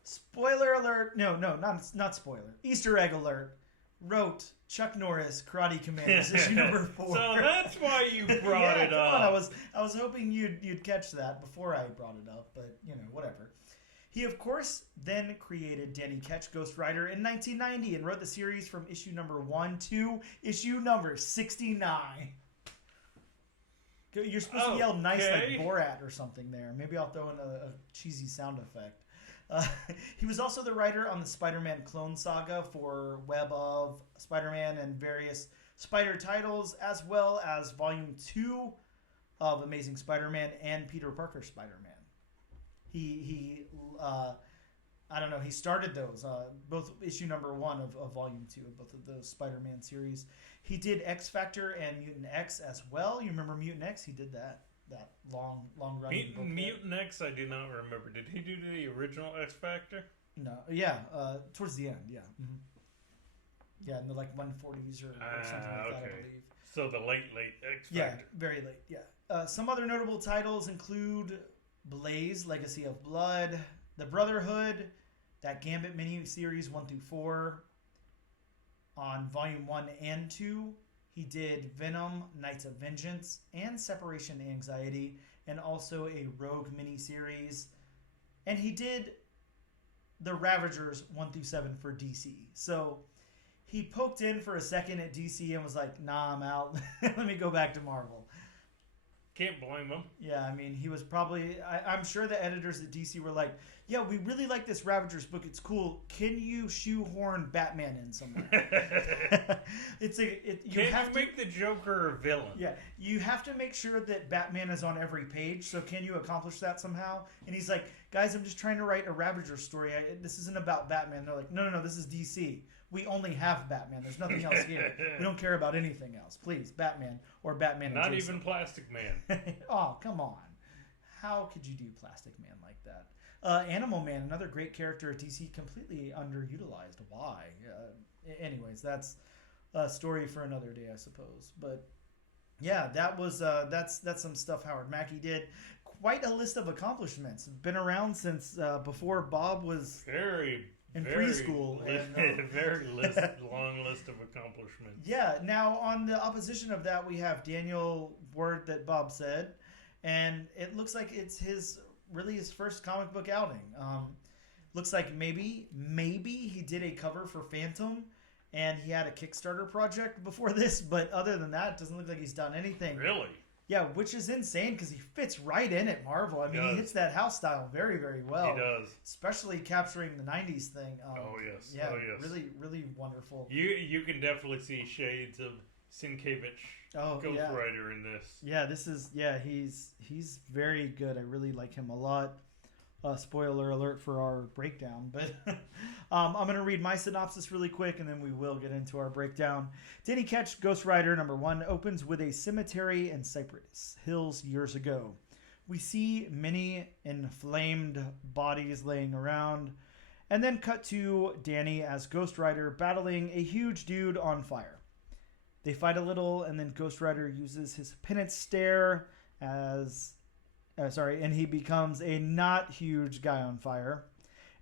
spoiler alert, no, not spoiler, Easter egg alert, wrote Chuck Norris Karate Commanders issue number 4. So that's why you brought it up. Come on, I was hoping you'd catch that before I brought it up, but whatever. He, of course, then created Danny Ketch Ghost Rider in 1990 and wrote the series from issue number 1 to issue number 69. You're supposed to yell nice like Borat or something there. Maybe I'll throw in a cheesy sound effect. He was also the writer on the Spider-Man clone saga for Web of Spider-Man and various Spider titles, as well as Volume 2 of Amazing Spider-Man and Peter Parker Spider-Man. He I don't know, he started those, both issue number 1 of Volume 2 of both of those Spider-Man series. He did X Factor and Mutant X as well. You remember Mutant X? He did that long running book. Mutant X, I do not remember. Did he do the original X Factor? No, yeah, towards the end, yeah. Mm-hmm. Yeah, in the like 140s or something like that, I believe. So the late X Factor. Yeah, very late, yeah. Some other notable titles include Blaze, Legacy of Blood, The Brotherhood, that Gambit mini-series 1 through 4. On Volume 1 and 2, he did Venom, Knights of Vengeance, and Separation Anxiety, and also a Rogue mini-series. And he did the Ravagers 1 through 7 for DC. So he poked in for a second at DC and was like, nah, I'm out. Let me go back to Marvel. Can't blame him. Yeah, I mean, he was probably... I'm sure the editors at DC were like, yeah, we really like this Ravagers book. It's cool. Can you shoehorn Batman in somewhere? You have to make the Joker a villain. Yeah, you have to make sure that Batman is on every page. So can you accomplish that somehow? And he's like, guys, I'm just trying to write a Ravager story. This isn't about Batman. They're like, no, this is DC. We only have Batman. There's nothing else here. We don't care about anything else. Please, Batman or Batman Not adjacent. even Plastic Man. Oh, come on. How could you do Plastic Man like that? Animal Man, another great character at DC, completely underutilized. Why? Anyways, that's a story for another day, I suppose. But yeah, that was that's some stuff Howard Mackie did. Quite a list of accomplishments. Been around since before Bob was in preschool. Very long list of accomplishments. Yeah. Now, on the opposition of that, we have Daniel Ward that Bob said, and it looks like it's his first comic book outing. Looks like maybe he did a cover for Phantom, and he had a Kickstarter project before this, but other than that, it doesn't look like he's done anything. Really? Yeah, which is insane because he fits right in at Marvel. I mean, he hits that house style very, very well. He does. Especially capturing the 90s thing. Oh, yes. Yeah, oh, yes. really, really wonderful. You can definitely see shades of Sienkiewicz, Ghost Rider in this. Yeah, he's very good. I really like him a lot. Spoiler alert for our breakdown, but I'm going to read my synopsis really quick, and then we will get into our breakdown. Danny Ketch, Ghost Rider #1, opens with a cemetery in Cypress Hills years ago. We see many inflamed bodies laying around, and then cut to Danny as Ghost Rider battling a huge dude on fire. They fight a little, and then Ghost Rider uses his penance stare and he becomes a not huge guy on fire.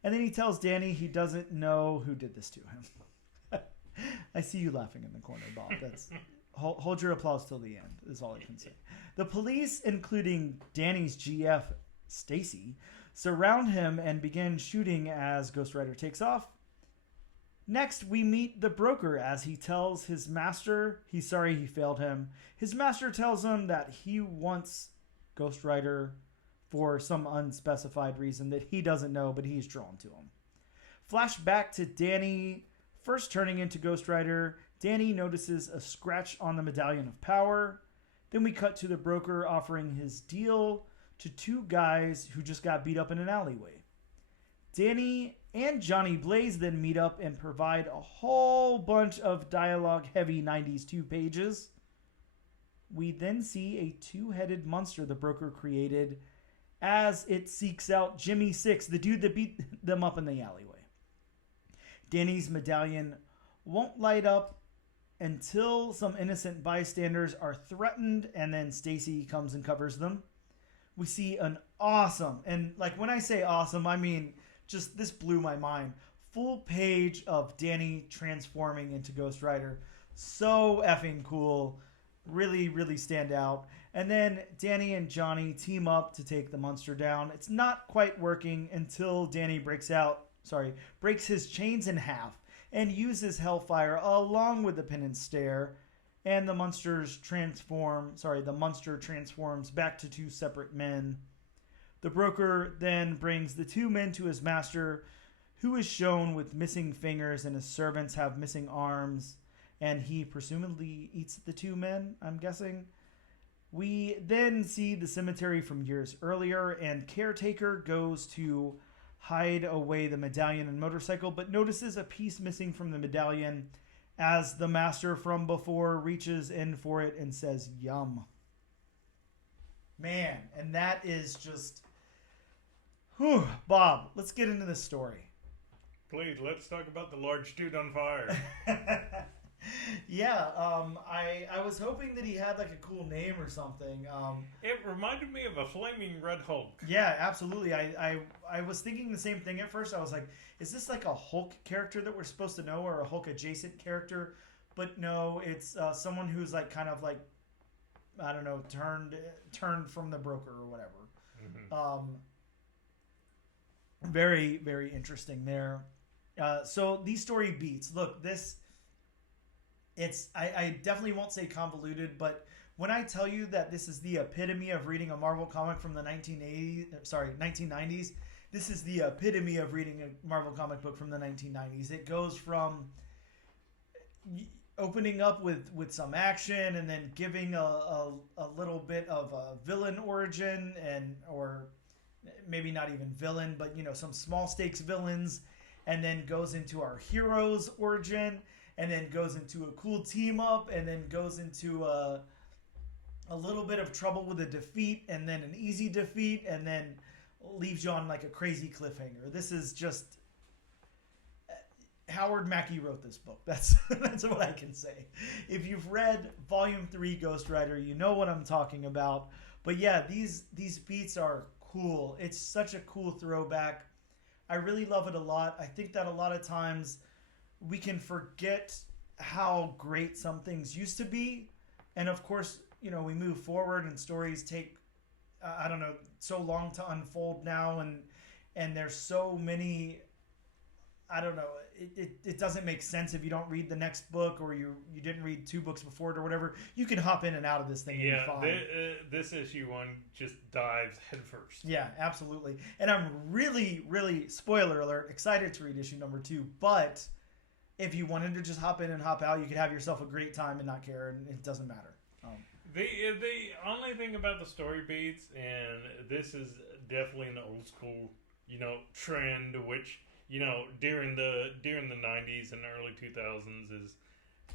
And then he tells Danny he doesn't know who did this to him. I see you laughing in the corner, Bob. That's hold your applause till the end, is all I can say. The police, including Danny's GF, Stacy, surround him and begin shooting as Ghost Rider takes off. Next, we meet the broker as he tells his master he's sorry he failed him. His master tells him that he wants Ghost Rider for some unspecified reason that he doesn't know, but he's drawn to him. Flashback to Danny first turning into Ghost Rider. Danny notices a scratch on the Medallion of Power. Then we cut to the broker offering his deal to two guys who just got beat up in an alleyway. Danny and Johnny Blaze then meet up and provide a whole bunch of dialogue-heavy 90s 2 pages. We then see a two-headed monster the broker created as it seeks out Jimmy Six, the dude that beat them up in the alleyway. Danny's medallion won't light up until some innocent bystanders are threatened, and then Stacy comes and covers them. We see an awesome, and like when I say awesome, I mean just this blew my mind, full page of Danny transforming into Ghost Rider. So effing cool. Really, really stand out. And then Danny and Johnny team up to take the monster down. It's not quite working until Danny breaks his chains in half and uses Hellfire along with the penance stare, and the monster transforms back to two separate men. The broker then brings the two men to his master, who is shown with missing fingers, and his servants have missing arms, and he presumably eats the two men, I'm guessing. We then see the cemetery from years earlier, and Caretaker goes to hide away the medallion and motorcycle, but notices a piece missing from the medallion as the master from before reaches in for it and says, "Yum." Man, and that is just... Whew. Bob, let's get into this story. Please, let's talk about the large dude on fire. Yeah, I was hoping that he had like a cool name or something. It reminded me of a flaming red Hulk. Yeah, absolutely. I was thinking the same thing at first. I was like, is this like a Hulk character that we're supposed to know, or a Hulk adjacent character? But no, it's someone who's like kind of like, I don't know, turned from the broker or whatever. Mm-hmm. Very, very interesting there. So these story beats. Look, this... I definitely won't say convoluted, but when I tell you that this is the epitome of reading a Marvel comic from the 1990s, this is the epitome of reading a Marvel comic book from the 1990s. It goes from opening up with some action and then giving a little bit of a villain origin, or maybe not even villain, but some small stakes villains, and then goes into our hero's origin, and then goes into a cool team up, and then goes into a little bit of trouble with a defeat, and then an easy defeat, and then leaves you on like a crazy cliffhanger. This is just... Howard Mackie wrote this book. That's what I can say. If you've read Volume 3 Ghost Rider, you know what I'm talking about. But yeah, these beats are cool. It's such a cool throwback. I really love it a lot. I think that a lot of times we can forget how great some things used to be. And of course, we move forward and stories take, I don't know, so long to unfold now. And there's so many, I don't know, it doesn't make sense if you don't read the next book, or you didn't read 2 books before it or whatever. You can hop in and out of this thing and be fine. This issue 1 just dives headfirst. Yeah, absolutely. And I'm really, really, spoiler alert, excited to read issue number 2. But if you wanted to just hop in and hop out, you could have yourself a great time and not care, and it doesn't matter. The only thing about the story beats, and this is definitely an old school, trend, which... during the 90s and early 2000s is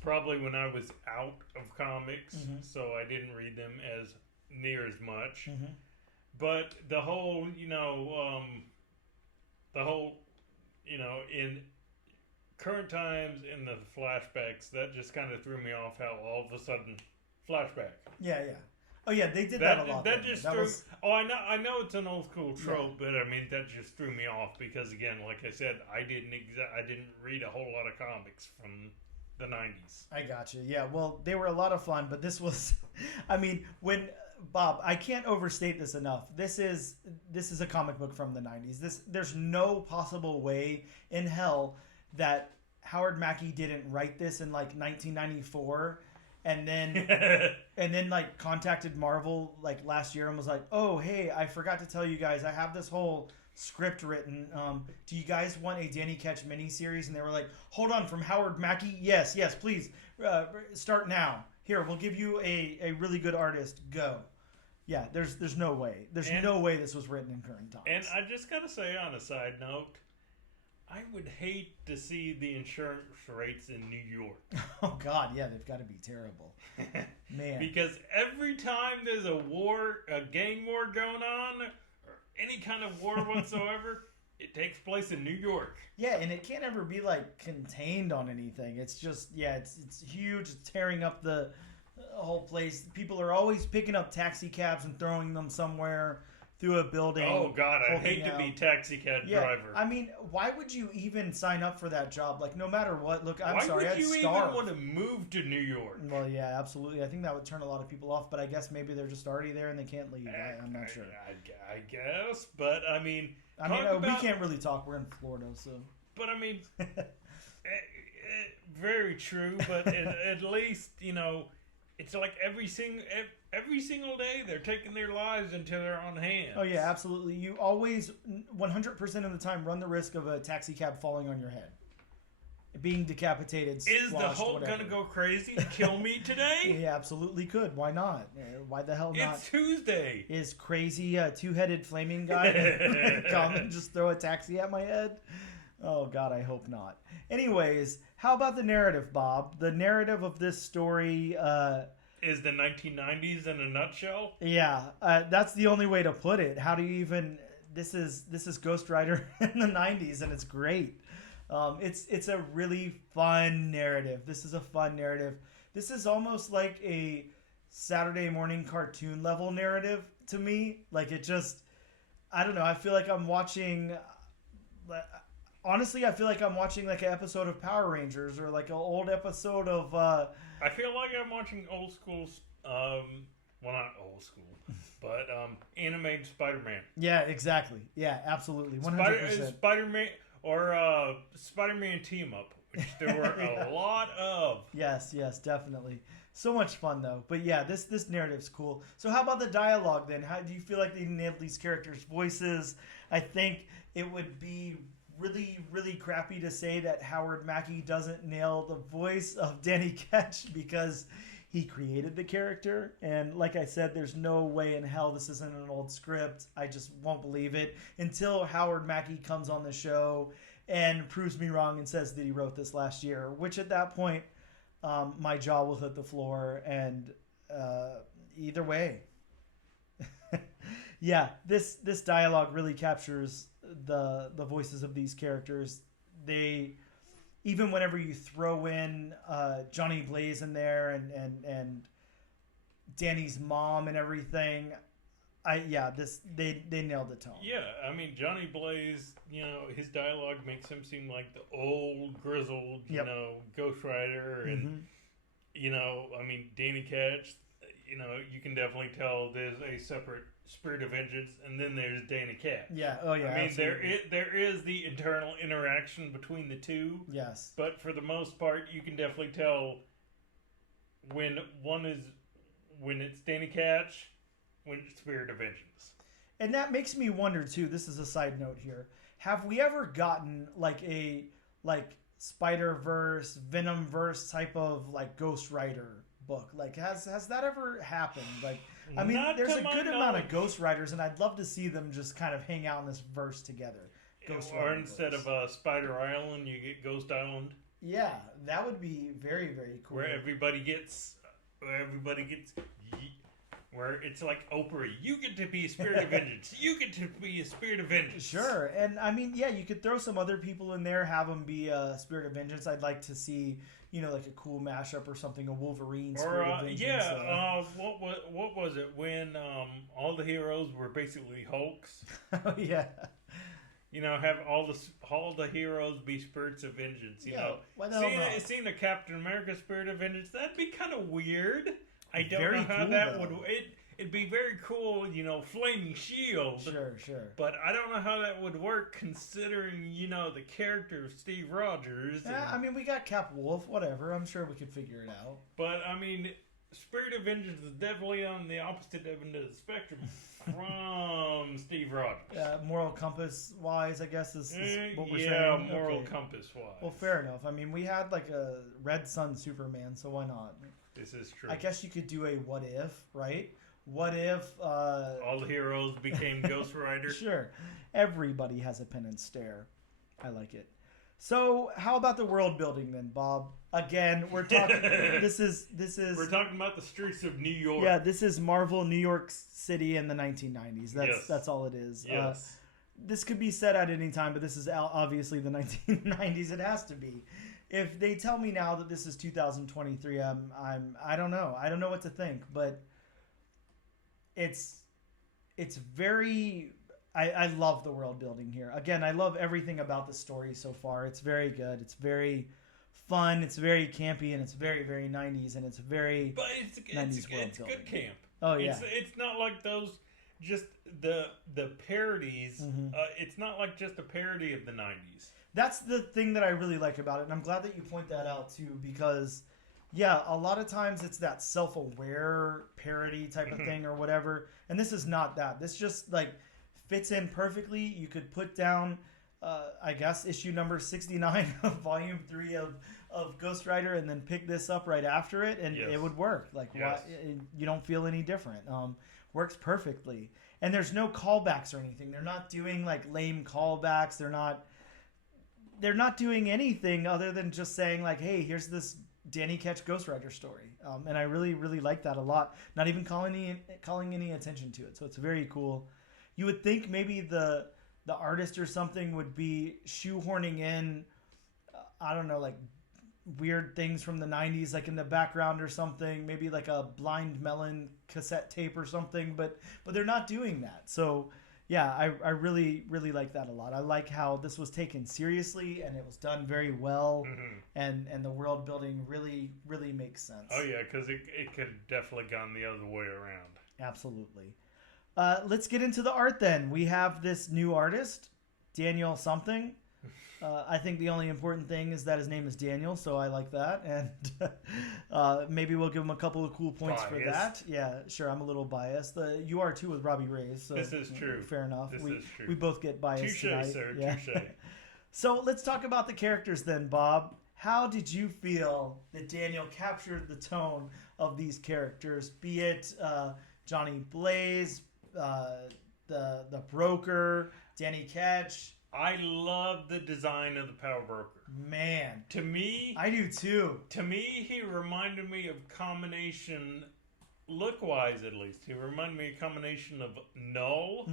probably when I was out of comics, mm-hmm. so I didn't read them as near as much. Mm-hmm. But the whole, in current times, in the flashbacks, that just kind of threw me off. How all of a sudden, flashback. Yeah. Oh yeah, they did that a lot. I know it's an old school trope, yeah. But I mean that just threw me off because again, like I said, I didn't read a whole lot of comics from the 90s. I got you. Yeah, well, they were a lot of fun, but this was, I mean, when Bob, I can't overstate this enough. This is a comic book from the 90s. There's no possible way in hell that Howard Mackie didn't write this in like 1994. And then like contacted Marvel like last year and was like, oh, hey, I forgot to tell you guys, I have this whole script written. Do you guys want a Danny Ketch miniseries? And they were like, hold on, from Howard Mackie? Yes, please. Start now. Here, we'll give you a really good artist. Go. Yeah, there's no way. No way this was written in current times. And I just got to say on a side note, I would hate to see the insurance rates in New York. Oh, God, yeah, they've got to be terrible. Man. Because every time there's a gang war going on, or any kind of war whatsoever, it takes place in New York. Yeah, and it can't ever be, like, contained on anything. It's just, yeah, it's huge. It's tearing up the whole place. People are always picking up taxi cabs and throwing them somewhere through a building. Oh, God, I hate to be taxi cab driver. I mean, why would you even sign up for that job? Like, no matter what. Look, I'm sorry, I'd starve. Why would you even want to move to New York? Well, yeah, absolutely. I think that would turn a lot of people off, but I guess maybe they're just already there and they can't leave. I'm not sure. I guess, but I mean... we can't really talk. We're in Florida, so... But I mean... very true, but at least, it's like every single day they're taking their lives into their own hands. Oh yeah, absolutely. You always 100% of the time run the risk of a taxi cab falling on your head, being decapitated. Is the Hulk gonna go crazy and kill me today? He absolutely could. Why not? Why the hell not? It's Tuesday. Is crazy two-headed flaming guy come and just throw a taxi at my head? Oh God, I hope not. Anyways, how about the narrative, Bob? The narrative of this story is the 1990s in a nutshell. Yeah, that's the only way to put it. How do you even? This is Ghost Rider in the 90s, and it's great. It's a really fun narrative. This is a fun narrative. This is almost like a Saturday morning cartoon level narrative to me. Like it just, I don't know. I feel like I'm watching. Honestly, I feel like I'm watching like an episode of Power Rangers or like an old episode of. I feel like I'm watching old school. Well, not old school, but animated Spider-Man. Yeah, exactly. Yeah, absolutely. 100%. Spider-Man or Spider-Man team up, which there were a lot of. Yes, definitely. So much fun though. But yeah, this narrative's cool. So how about the dialogue then? How do you feel like they nailed these characters' voices? I think it would be really, really crappy to say that Howard Mackie doesn't nail the voice of Danny Ketch because he created the character. And like I said, there's no way in hell this isn't an old script. I just won't believe it until Howard Mackie comes on the show and proves me wrong and says that he wrote this last year, which at that point, my jaw will hit the floor. And either way, yeah, this dialogue really captures the voices of these characters. They, even whenever you throw in Johnny Blaze in there and Danny's mom and everything, they nailed the tone. Yeah, I mean Johnny Blaze, his dialogue makes him seem like the old grizzled, Ghost Rider, and I mean Danny Ketch. You can definitely tell there's a separate Spirit of Vengeance, and then there's Danny Ketch. Yeah, oh yeah. I mean, absolutely. there is the internal interaction between the two. Yes. But for the most part, you can definitely tell when it's Danny Ketch, when it's Spirit of Vengeance. And that makes me wonder too. This is a side note here. Have we ever gotten like a Spider-Verse, Venom-verse type of like Ghost Rider book? Like has that ever happened? Like, I mean, there's a good amount of Ghost Riders, and I'd love to see them just kind of hang out in this verse together. Or instead of Spider Island, you get Ghost Island. Yeah, that would be very, very cool. Where everybody gets, where it's like Oprah. You get to be a Spirit of Vengeance. You get to be a Spirit of Vengeance. Sure, and I mean, yeah, you could throw some other people in there, have them be a Spirit of Vengeance. I'd like to see, like a cool mashup or something, a Wolverine Spirit of Vengeance. Yeah, what was it when all the heroes were basically Hulks? Oh yeah. Have all the heroes be Spirits of Vengeance. Why the hell not? Seeing a Captain America Spirit of Vengeance, that'd be kind of weird. I don't Very know how cool, that though. would. It'd be very cool, flaming shield. Sure. But I don't know how that would work, considering the character of Steve Rogers. Yeah, I mean, we got Cap Wolf, whatever. I'm sure we could figure it out. But I mean, Spirit of Vengeance is definitely on the opposite end of the spectrum from Steve Rogers. Moral compass wise, I guess is what we're saying. Yeah, moral compass wise. Well, fair enough. I mean, we had like a Red Sun Superman, so why not? This is true. I guess you could do a what if, right? What if all the heroes became Ghost Rider? Sure. Everybody has a pen and stare. I like it. So, how about the world building then, Bob? Again, we're talking. This is. We're talking about the streets of New York. Yeah, this is Marvel New York City in the 1990s. That's all it is. Yes. This could be said at any time, but this is obviously the 1990s. It has to be. If they tell me now that this is 2023, I don't know. I don't know what to think, but it's very. I love the world building here. Again, I love everything about the story so far. It's very good. It's very fun. It's very campy, and it's very, very 90s, and it's very. But it's good camp. Oh yeah. It's not like those just the parodies. Mm-hmm. It's not like just a parody of the 90s. That's the thing that I really like about it, and I'm glad that you point that out too, because Yeah, a lot of times it's that self-aware parody type of thing or whatever, and this is not that. This just like fits in perfectly. You could put down, I guess, issue number 69 of Volume 3 of Ghost Rider, and then pick this up right after it, and it would work. Like, why, you don't feel any different. Works perfectly, and there's no callbacks or anything. They're not doing like lame callbacks. They're not doing anything other than just saying like, hey, here's this Danny Ketch Ghost Rider story, and I really, really like that a lot. Not even calling any attention to it, so it's very cool. You would think maybe the artist or something would be shoehorning in, I don't know, like weird things from the 90s, like in the background or something, maybe like a Blind Melon cassette tape or something, but they're not doing that. So yeah, I really, really like that a lot. I like how this was taken seriously and it was done very well, and the world building really, really makes sense. Oh yeah, because it could have definitely gone the other way around. Absolutely. Let's get into the art then. We have this new artist, Daniel something. I think the only important thing is that his name is Daniel, so I like that. And maybe we'll give him a couple of cool points for that. Yeah, sure, I'm a little biased. You are too with Robbie Reyes. So this is true. Fair enough. This is true. We both get biased Touche, tonight. sir. Yeah. Touche. So let's talk about the characters then, Bob. How did you feel that Daniel captured the tone of these characters, be it Johnny Blaze, the Broker, Danny Ketch? I love the design of the Power Broker. Man. To me... I do too. To me, he reminded me of combination, look-wise at least, he reminded me of a combination of Null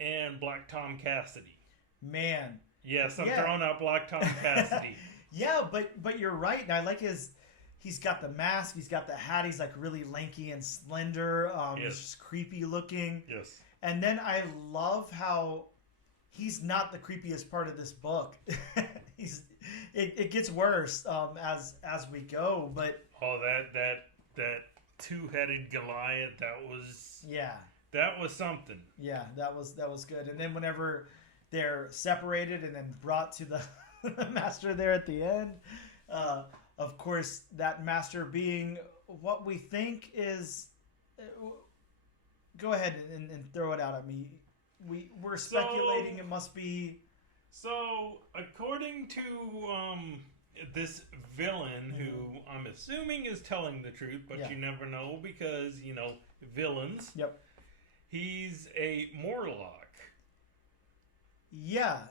and Black Tom Cassidy. Man. Yes, I'm throwing out Black Tom Cassidy. Yeah, but you're right. And I like he's got the mask, he's got the hat, he's like really lanky and slender. He's just creepy looking. Yes. And then I love how he's not the creepiest part of this book. It gets worse as we go, but that two-headed Goliath, that was something. Yeah, that was good. And then whenever they're separated and then brought to the master there at the end, of course that master being what we think is. Go ahead and throw it out at me. We're speculating it must be. So, according to this villain, who I'm assuming is telling the truth, but you never know because, villains. Yep. He's a Morlock. Yeah,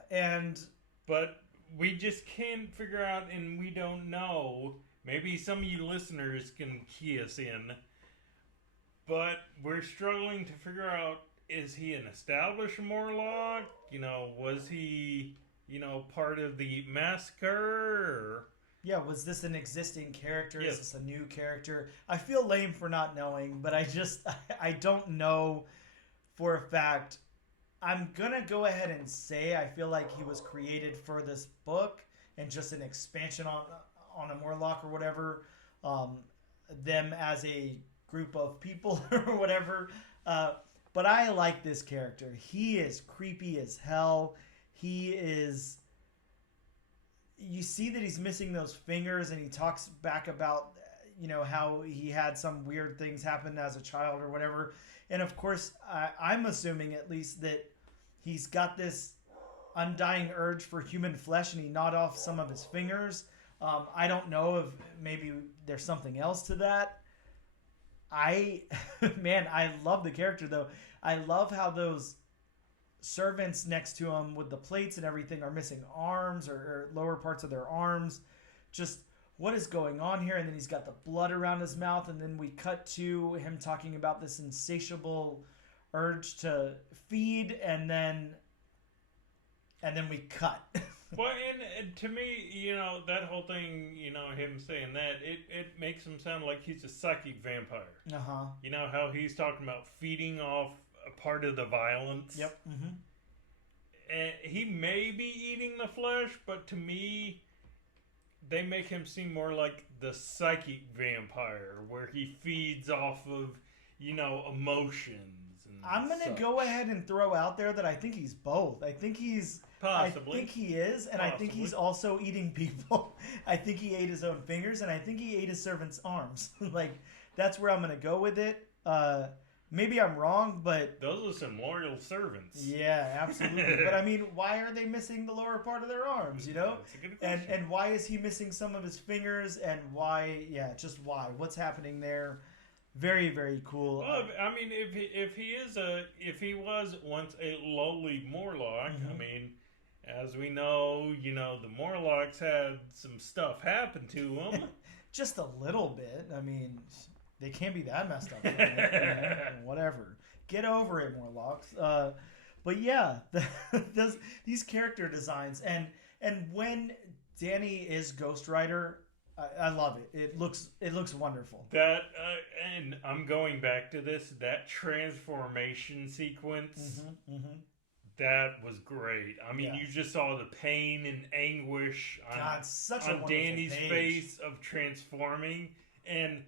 But we just can't figure out, and we don't know. Maybe some of you listeners can key us in. But we're struggling to figure out, is he an established Morlock? Was he, part of the massacre? Yeah, was this an existing character? Yes. Is this a new character? I feel lame for not knowing, but I don't know for a fact. I'm going to go ahead and say I feel like he was created for this book and just an expansion on a Morlock or whatever. Them as a group of people or whatever. But I like this character. He is creepy as hell. He is... You see that he's missing those fingers, and he talks back about, how he had some weird things happen as a child or whatever. And of course, I'm assuming at least that he's got this undying urge for human flesh, and he gnawed off some of his fingers. I don't know if maybe there's something else to that. I love the character though. I love how those servants next to him with the plates and everything are missing arms or lower parts of their arms. Just what is going on here? And then he's got the blood around his mouth, and then we cut to him talking about this insatiable urge to feed, and then we cut. Well, and to me, that whole thing, him saying that, it makes him sound like he's a psychic vampire. Uh-huh. You know how he's talking about feeding off a part of the violence? Yep. Mm-hmm. And he may be eating the flesh, but to me, they make him seem more like the psychic vampire, where he feeds off of, emotions. I'm going to go ahead and throw out there that I think he's both. I think he's Possibly. I think he is, and I think he's also eating people. I think he ate his own fingers, and I think he ate his servant's arms. Like, that's where I'm going to go with it. Maybe I'm wrong, but... Those are some loyal servants. Yeah, absolutely. But, I mean, why are they missing the lower part of their arms, you know? That's a good question. And why is he missing some of his fingers, and why... Yeah, just why? What's happening there? Very, very cool. Well, I mean, if he was once a lowly Morlock, I mean... As we know, the Morlocks had some stuff happen to them. Just a little bit. I mean, they can't be that messed up. Right? Whatever. Get over it, Morlocks. But yeah, these character designs and when Danny is Ghost Rider, I love it. It looks wonderful. That and I'm going back to this. That transformation sequence. That was great. I mean, you just saw the pain and anguish on Danny's face of transforming. And,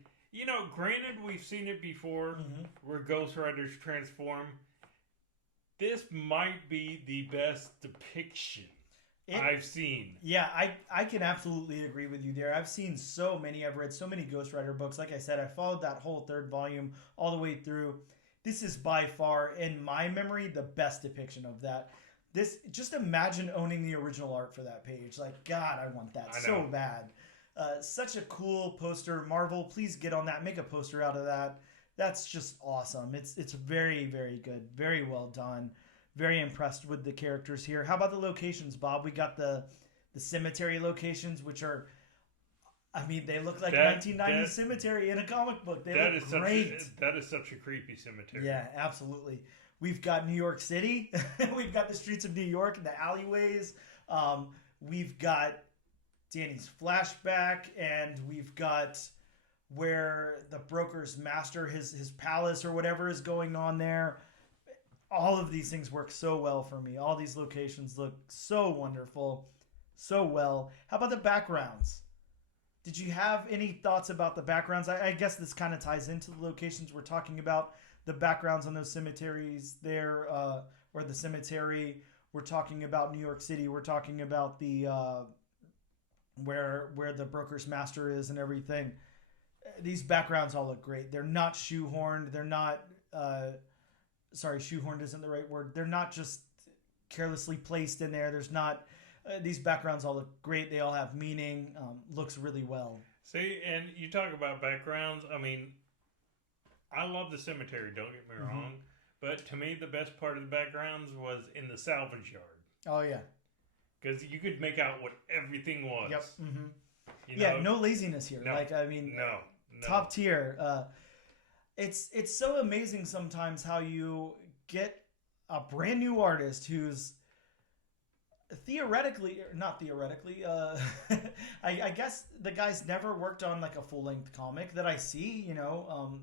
granted, we've seen it before where Ghost Riders transform. This might be the best depiction I've seen. Yeah, I can absolutely agree with you there. I've seen so many. I've read so many Ghost Rider books. Like I said, I followed that whole 3rd volume all the way through. This is by far, in my memory, the best depiction of that. Just imagine owning the original art for that page. Like, God, I want that so bad. Such a cool poster. Marvel, please get on that. Make a poster out of that. That's just awesome. It's very, very good. Very well done. Very impressed with the characters here. How about the locations, Bob? We got the cemetery locations, which are... I mean, they look like 1990s cemetery in a comic book. They look great. That is such a creepy cemetery. Yeah, absolutely. We've got New York City. We've got the streets of New York and the alleyways. We've got Danny's flashback, and we've got where the broker's master, his palace or whatever is going on there. All of these things work so well for me. All these locations look so wonderful, so well. How about the backgrounds? Did you have any thoughts about the backgrounds? I guess this kind of ties into the locations we're talking about. The backgrounds on those cemeteries there, or the cemetery. We're talking about New York City. We're talking about the where the broker's master is and everything. These backgrounds all look great. They're not shoehorned. They're not... sorry, shoehorned isn't the right word. They're not just carelessly placed in there. There's not... these backgrounds all look great. They all have meaning. Looks really well. See, and you talk about backgrounds. I mean, I love the cemetery, don't get me wrong. But to me, the best part of the backgrounds was in the salvage yard. Oh, yeah. Because you could make out what everything was. Yep. Yeah, no laziness here. No, like, I mean, no. Top tier. It's so amazing sometimes how you get a brand new artist who's not theoretically, I guess the guy's never worked on like a full-length comic that I see,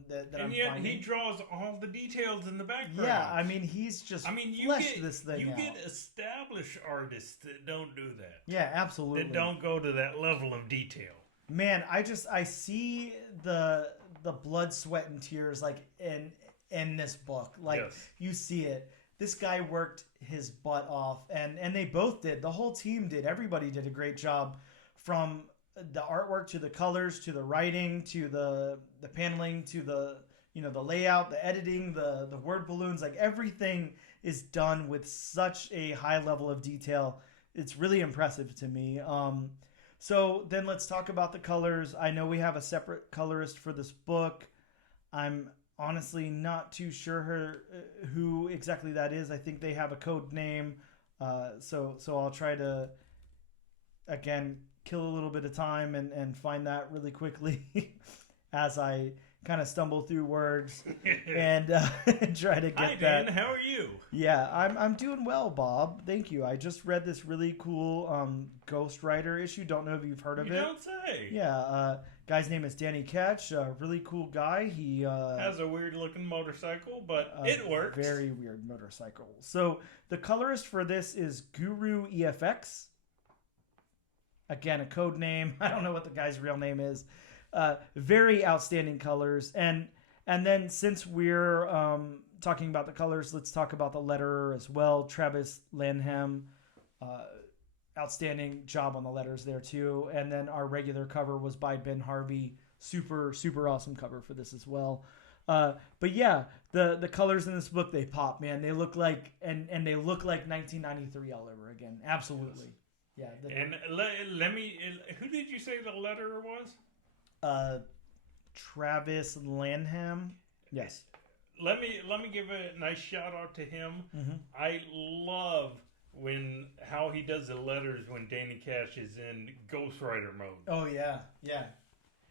that and I'm yet finding. He draws all the details in the background. Yeah, I mean, he's just fleshed this thing out. You get established artists that don't do that. Yeah, absolutely. That don't go to that level of detail. Man, I see the blood, sweat, and tears like in this book. Like, yes. You see it. This guy worked his butt off, and they both did. The whole team did. Everybody did a great job, from the artwork to the colors to the writing to the paneling to the the layout, the editing, the word balloons. Like, everything is done with such a high level of detail. It's really impressive to me. So then let's talk about the colors. I know we have a separate colorist for this book. I'm honestly not too sure who exactly that is. I think they have a code name. So I'll try to, again, kill a little bit of time and find that really quickly as I kind of stumble through words and try to get Hi, Dan, how are you? Yeah, I'm doing well, Bob. Thank you. I just read this really cool Ghost Rider issue. Don't know if you've heard of it. You don't say. Yeah, guy's name is Danny Ketch. Really cool guy. He has a weird looking motorcycle, but it works. Very weird motorcycle. So the colorist for this is Guru EFX. Again, a code name. I don't know what the guy's real name is. Very outstanding colors, and then since we're talking about the colors, let's talk about the letterer as well. Travis Lanham, Outstanding job on the letters there too. And then our regular cover was by Ben Harvey. Super awesome cover for this as well. But yeah, the colors in this book, they pop, man. They look like and they look like 1993 all over again. Absolutely. Yeah. And let me. Who did you say the letterer was? Travis Lanham. Yes. Let me give a nice shout out to him. Mm-hmm. I love how he does the letters when Danny Ketch is in Ghost Rider mode. Oh yeah.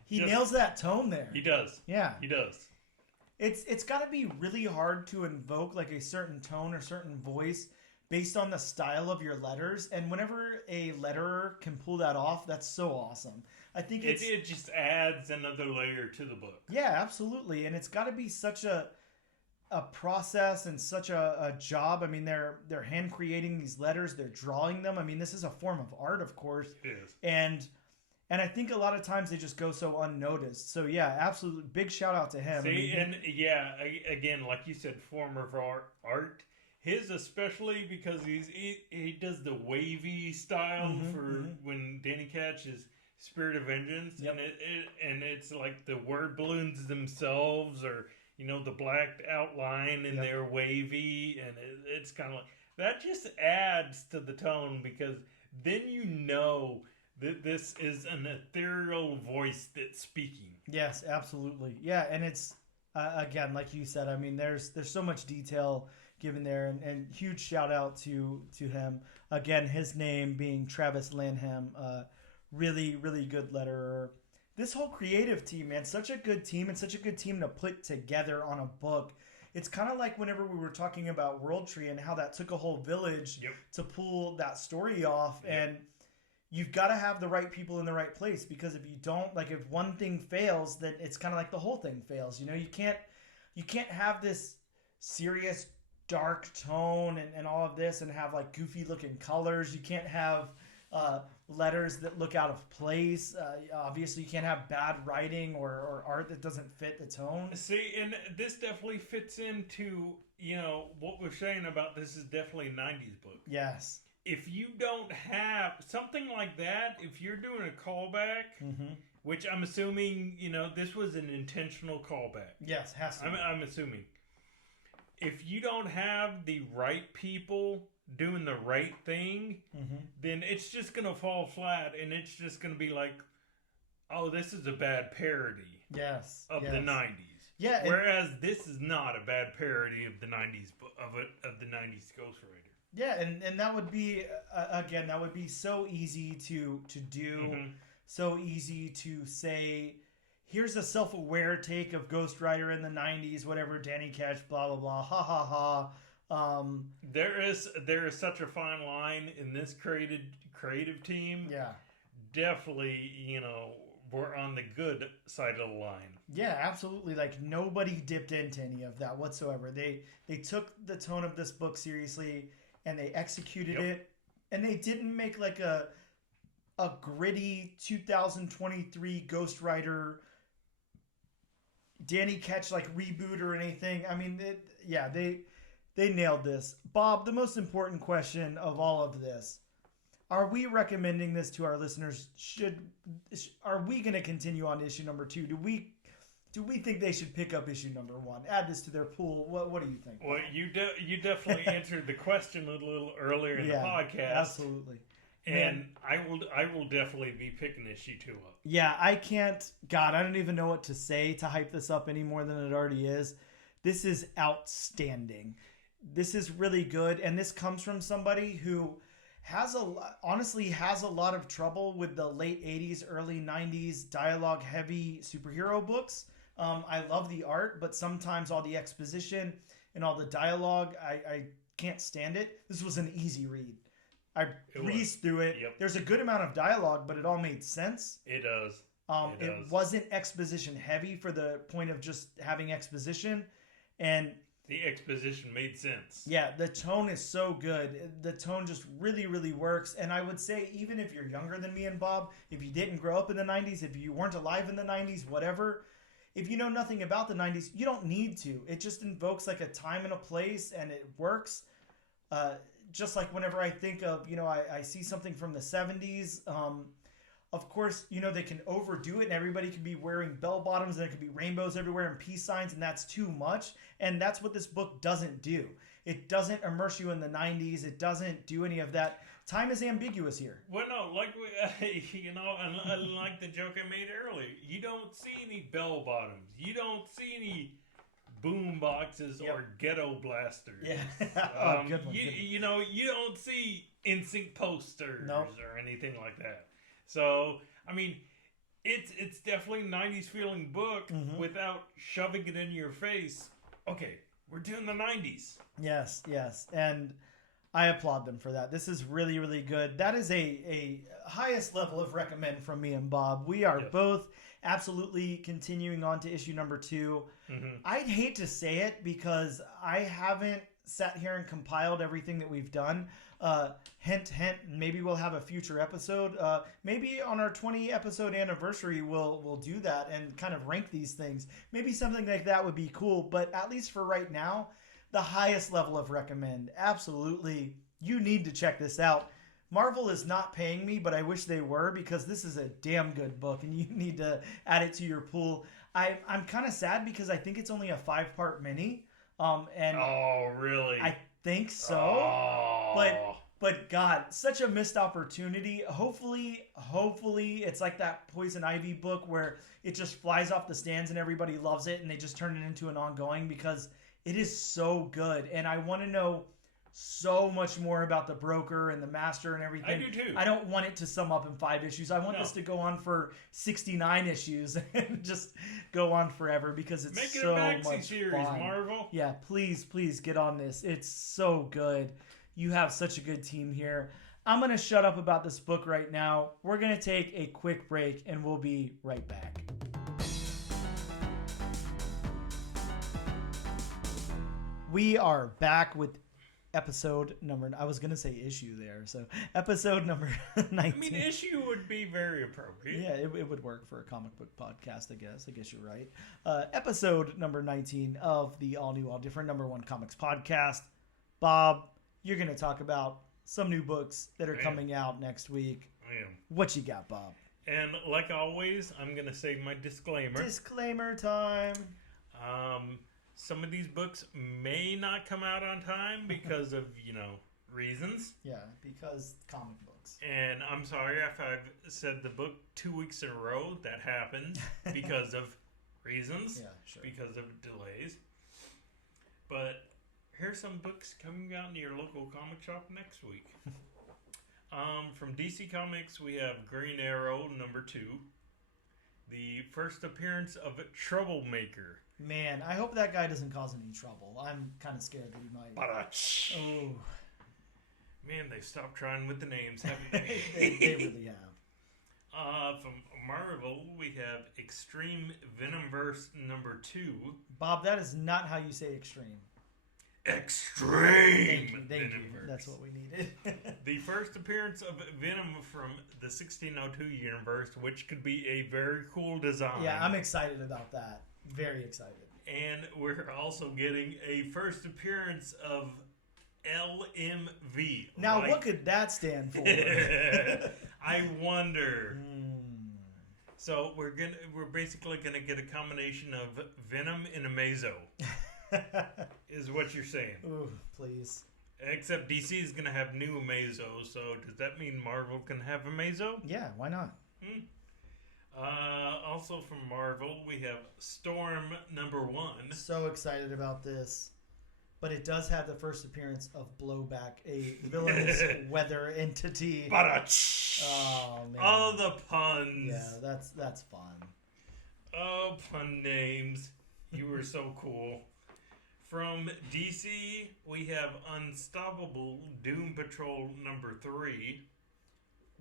He nails that tone there. He does. Yeah. He does. It's got to be really hard to invoke like a certain tone or certain voice based on the style of your letters. And whenever a letterer can pull that off, that's so awesome. I think it just adds another layer to the book. Yeah, absolutely. And it's got to be such a process and such a job. I mean, they're hand creating these letters. They're drawing them. I mean, this is a form of art, of course. It is. And I think a lot of times they just go so unnoticed. So yeah, absolutely. Big shout out to him. See, again, like you said, form of art. His especially because he does the wavy style when Danny Ketch is Spirit of Vengeance, yep. and it's like the word balloons themselves, or the black outline, and they're wavy, and it's kind of like that. Just adds to the tone because then that this is an ethereal voice that's speaking. Yes, absolutely. Yeah, and it's again, like you said. I mean, there's so much detail given there, and huge shout out to him. Again, his name being Travis Lanham. Really good letterer. This whole creative team, man, such a good team and such a good team to put together on a book. It's kind of like whenever we were talking about World Tree and how that took a whole village to pull that story off. Yep. And you've got to have the right people in the right place, because if you don't, like if one thing fails, then it's kind of like the whole thing fails. You can't have this serious dark tone and all of this and have like goofy looking colors. You can't have letters that look out of place. Obviously, you can't have bad writing or art that doesn't fit the tone. See, and this definitely fits into, what we're saying about this is definitely a 90s book. Yes. If you don't have something like that, if you're doing a callback, which I'm assuming, this was an intentional callback. Yes, has to be. I'm assuming. If you don't have the right people doing the right thing, then it's just going to fall flat, and it's just going to be like, oh, this is a bad parody of the 90s. Yeah. Whereas this is not a bad parody of the 90s, of the 90s Ghost Rider. Yeah, and that would be, again, that would be so easy to do, so easy to say, here's a self-aware take of Ghost Rider in the 90s, whatever, Danny Ketch, blah, blah, blah, ha, ha, ha. There is such a fine line in this creative team. Yeah. Definitely, we're on the good side of the line. Yeah, absolutely. Like, nobody dipped into any of that whatsoever. They took the tone of this book seriously, and they executed it, and they didn't make like a gritty 2023 Ghost Rider Danny Ketch like reboot or anything. I mean, they nailed this. Bob, the most important question of all of this: are we recommending this to our listeners? Are we going to continue on issue number 2? Do we think they should pick up issue number 1? Add this to their pool. What do you think? Well, you definitely answered the question a little earlier in the podcast. Absolutely. And I will definitely be picking issue 2 up. Yeah, I can't. God, I don't even know what to say to hype this up any more than it already is. This is outstanding. This is really good, and this comes from somebody who honestly has a lot of trouble with the late 80s, early 90s dialogue-heavy superhero books. I love the art, but sometimes all the exposition and all the dialogue, I can't stand it. This was an easy read. I breezed through it. Yep. There's a good amount of dialogue, but it all made sense. It does. It wasn't exposition heavy for the point of just having exposition. And the exposition made sense. Yeah, the tone is so good. The tone just really, really works. And I would say, even if you're younger than me and Bob, if you didn't grow up in the 90s, if you weren't alive in the 90s, whatever, if you know nothing about the 90s, you don't need to. It just invokes like a time and a place, and it works. just like whenever I think of, I see something from the 70s, of course, they can overdo it and everybody can be wearing bell bottoms and there could be rainbows everywhere and peace signs, and that's too much. And that's what this book doesn't do. It doesn't immerse you in the 90s. It doesn't do any of that. Time is ambiguous here. Well, no, like and like the joke I made earlier, you don't see any bell bottoms. You don't see any boom boxes or ghetto blasters. Yeah. Good one. You don't see NSYNC posters Nope. or anything like that. So, I mean, it's definitely a 90s feeling book without shoving it in your face. Okay, we're doing the 90s. Yes. And I applaud them for that. This is really, really good. That is a highest level of recommend from me and Bob. We are both absolutely continuing on to issue number 2. I'd hate to say it because I haven't sat here and compiled everything that we've done. Hint, maybe we'll have a future episode. Maybe on our 20 episode anniversary, we'll do that and kind of rank these things. Maybe something like that would be cool. But at least for right now, the highest level of recommend. Absolutely. You need to check this out. Marvel is not paying me, but I wish they were, because this is a damn good book and you need to add it to your pool. I'm kind of sad because I think it's only a 5-part mini. And oh, really? I think so. Oh. But God, such a missed opportunity. Hopefully it's like that Poison Ivy book where it just flies off the stands and everybody loves it and they just turn it into an ongoing, because it is so good. And I want to know so much more about the broker and the master and everything. I do too. I don't want it to sum up in 5 issues. I want this to go on for 69 issues and just go on forever, because it's Make it so a maxi much series, fun. Marvel. Yeah, please get on this. It's so good. You have such a good team here. I'm going to shut up about this book right now. We're going to take a quick break and we'll be right back. We are back with episode number, I was going to say issue there. So episode number 19. I mean, issue would be very appropriate. Yeah, it would work for a comic book podcast, I guess. I guess you're right. Episode number 19 of the all new, all different #1 comics podcast. Bob, you're going to talk about some new books that are coming out next week. I am. What you got, Bob? And like always, I'm going to say my disclaimer. Disclaimer time. Some of these books may not come out on time because of, reasons. Yeah, because comic books. And I'm sorry if I've said the book 2 weeks in a row. That happens because of reasons. Yeah, sure. Because of delays. But here's some books coming out in your local comic shop next week. From DC Comics, we have Green Arrow #2. The first appearance of Troublemaker. Man, I hope that guy doesn't cause any trouble. I'm kind of scared that he might. Oh. Man, they've stopped trying with the names, haven't they? They really have. From Marvel, we have Extreme Venomverse #2. Bob, that is not how you say extreme. Extreme Thank you. Venomverse. That's what we needed. The first appearance of Venom from the 1602 universe, which could be a very cool design. Yeah, I'm excited about that. Very excited. And we're also getting a first appearance of LMV. Now, what could that stand for? I wonder. So we're basically gonna get a combination of Venom and Amazo. Is what you're saying. Ooh, please. Except DC is gonna have new Amazo, so does that mean Marvel can have Amazo? Yeah, why not? Also from Marvel, we have Storm #1. So excited about this. But it does have the first appearance of Blowback, a villainous weather entity. Oh, man. Oh, the puns. Yeah, that's fun. Oh, pun names. You were so cool. From DC, we have Unstoppable Doom Patrol #3.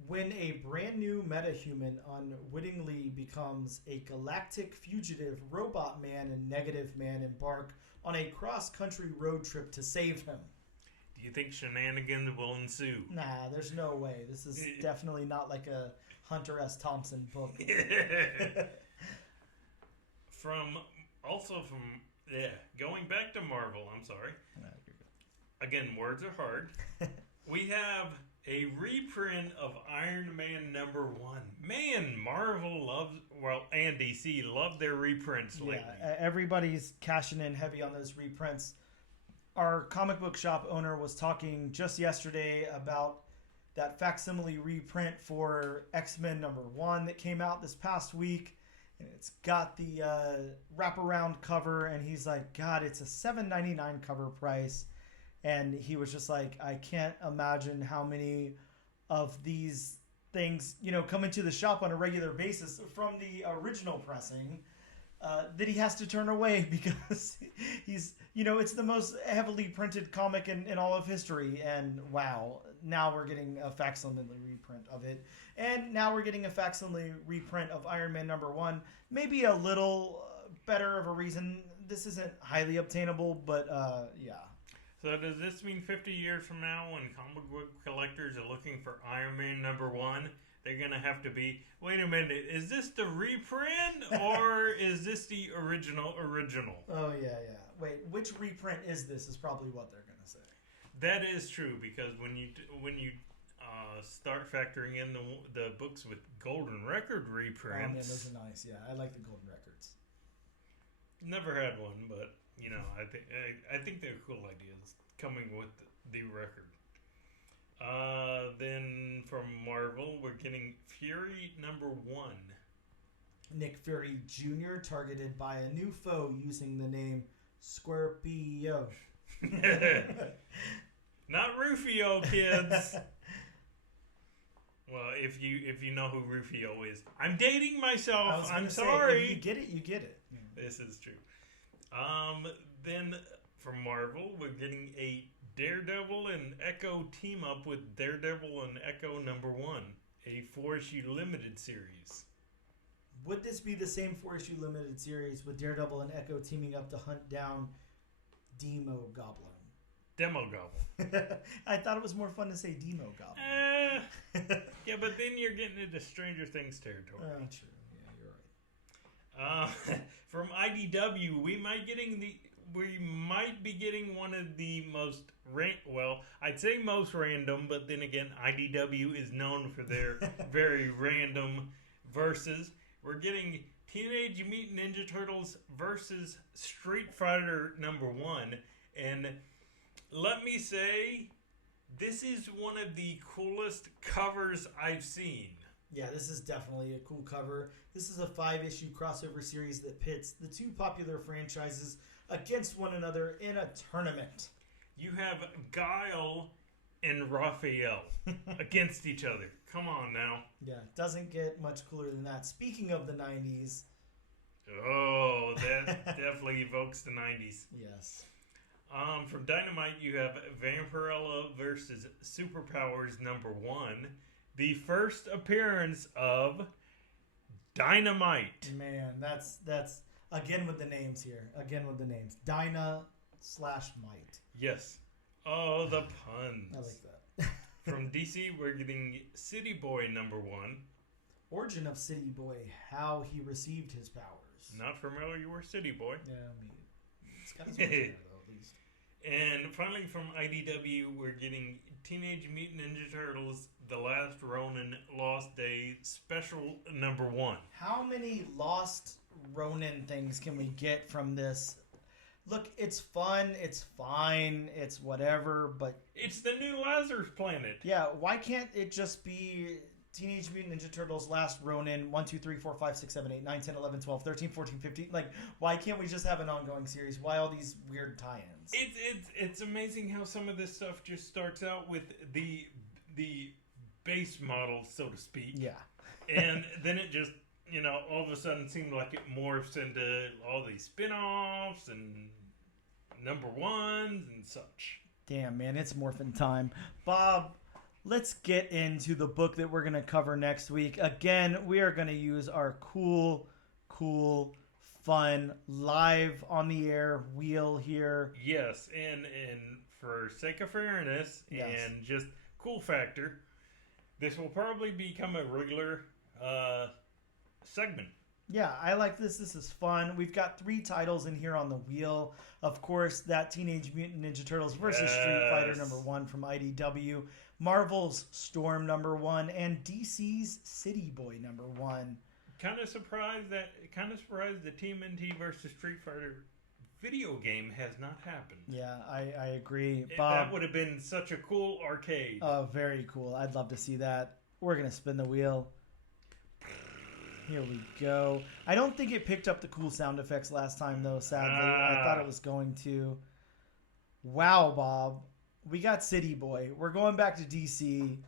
When a brand new metahuman unwittingly becomes a galactic fugitive, Robot Man and Negative Man embark on a cross-country road trip to save him. Do you think shenanigans will ensue? Nah, there's no way. This is definitely not like a Hunter S. Thompson book. Going back to Marvel, I'm sorry. again, words are hard. We have a reprint of Iron Man #1. Man, Marvel loves, and DC love their reprints lately. Yeah, everybody's cashing in heavy on those reprints. Our comic book shop owner was talking just yesterday about that facsimile reprint for X-Men #1 that came out this past week. And it's got the wraparound cover, and he's like, God, it's a $7.99 cover price. And he was just like, I can't imagine how many of these things, come into the shop on a regular basis from the original pressing that he has to turn away because he's, it's the most heavily printed comic in all of history. And wow, now we're getting a facsimile reprint of it. And now we're getting a facsimile reprint of Iron Man #1. Maybe a little better of a reason. This isn't highly obtainable, but yeah. So does this mean 50 years from now when comic book collectors are looking for Iron Man #1, they're going to have to be, wait a minute, is this the reprint or is this the original? Oh, yeah. Wait, which reprint is this is probably what they're going to say. That is true, because when you start factoring in the books with golden record reprints. Oh, man, those are nice. Yeah, I like the golden records. Never had one, but I think they're cool ideas coming with the record. Then from Marvel, we're getting Fury #1. Nick Fury Jr. targeted by a new foe using the name Scorpio. Not Rufio, kids. Well, if you know who Rufio is, I'm dating myself. I'm sorry. If you get it, you get it. This is true. Then from Marvel, we're getting a Daredevil and Echo team up with Daredevil and Echo #1, a 4-issue limited series. Would this be the same 4-issue limited series with Daredevil and Echo teaming up to hunt down Demo Goblin? I thought it was more fun to say Demo Goblin. Yeah, but then you're getting into Stranger Things territory. True. Yeah, you're right. From IDW, we might be getting one of the most I'd say most random, but then again, IDW is known for their very random verses. We're getting Teenage Mutant Ninja Turtles versus Street Fighter #1, and let me say, this is one of the coolest covers I've seen. Yeah, this is definitely a cool cover. This is a 5-issue crossover series that pits the two popular franchises against one another in a tournament. You have Guile and Raphael against each other. Come on now. Yeah, doesn't get much cooler than that. Speaking of the 90s. Oh, that definitely evokes the 90s. Yes. From Dynamite, you have Vampirella versus Superpowers #1. The first appearance of Dynamite. Man, that's again with the names here. Dyna/Might. Yes. Oh, the puns. I like that. From DC, we're getting City Boy #1. Origin of City Boy, how he received his powers. Not familiar with City Boy. Yeah, I mean, it's got his origin there, though, at least. And finally, from IDW, we're getting Teenage Mutant Ninja Turtles: The Last Ronin Lost Day Special #1. How many Lost Ronin things can we get from this? Look, it's fun, it's fine, it's whatever, but... It's the new Lazarus Planet. Yeah, why can't it just be Teenage Mutant Ninja Turtles Last Ronin 1, 2, 3, 4, 5, 6, 7, 8, 9, 10, 11, 12, 13, 14, 15? Like, why can't we just have an ongoing series? Why all these weird tie-ins? It's amazing how some of this stuff just starts out with the base model, so to speak. Yeah. And then it just, all of a sudden seemed like it morphs into all these spin-offs and #1s and such. Damn, man, it's morphin' time. Bob, let's get into the book that we're going to cover next week. Again, we are going to use our cool, fun, live on the air wheel here. Yes, and for sake of fairness and just cool factor, this will probably become a regular segment Yeah, I like this. This is fun. We've got 3 titles in here on the wheel. Of course, that Teenage Mutant Ninja Turtles versus Street Fighter #1 from IDW, Marvel's Storm #1, and DC's City Boy #1. Kind of surprised the TMNT versus Street Fighter video game has not happened. Yeah, I agree. Bob, That would have been such a cool arcade. Oh, very cool. I'd love to see that. We're going to spin the wheel. Here we go. I don't think it picked up the cool sound effects last time, though, sadly. I thought it was going to. Wow, Bob. We got City Boy. We're going back to DC.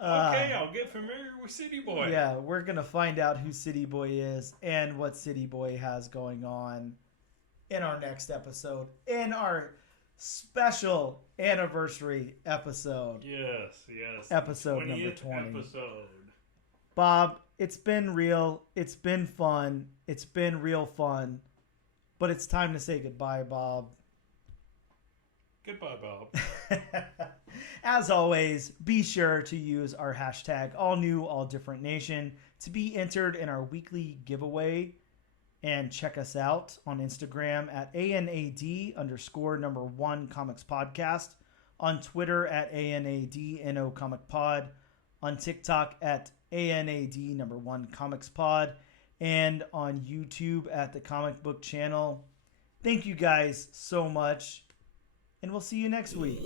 Okay, I'll get familiar with City Boy. Yeah, we're going to find out who City Boy is and what City Boy has going on in our next episode. In our special anniversary episode. Yes. Episode 20th number 20. Episode. Bob, it's been real. It's been fun. It's been real fun. But it's time to say goodbye, Bob. Goodbye, Bob. As always, be sure to use our hashtag AllNewAllDifferentNation to be entered in our weekly giveaway. And check us out on Instagram at ANAD_1 Comics Podcast, on Twitter at ANADNO Comic Pod, on TikTok at ANAD1 Comics Pod, and on YouTube at the Comic Book Channel. Thank you guys so much, and we'll see you next week.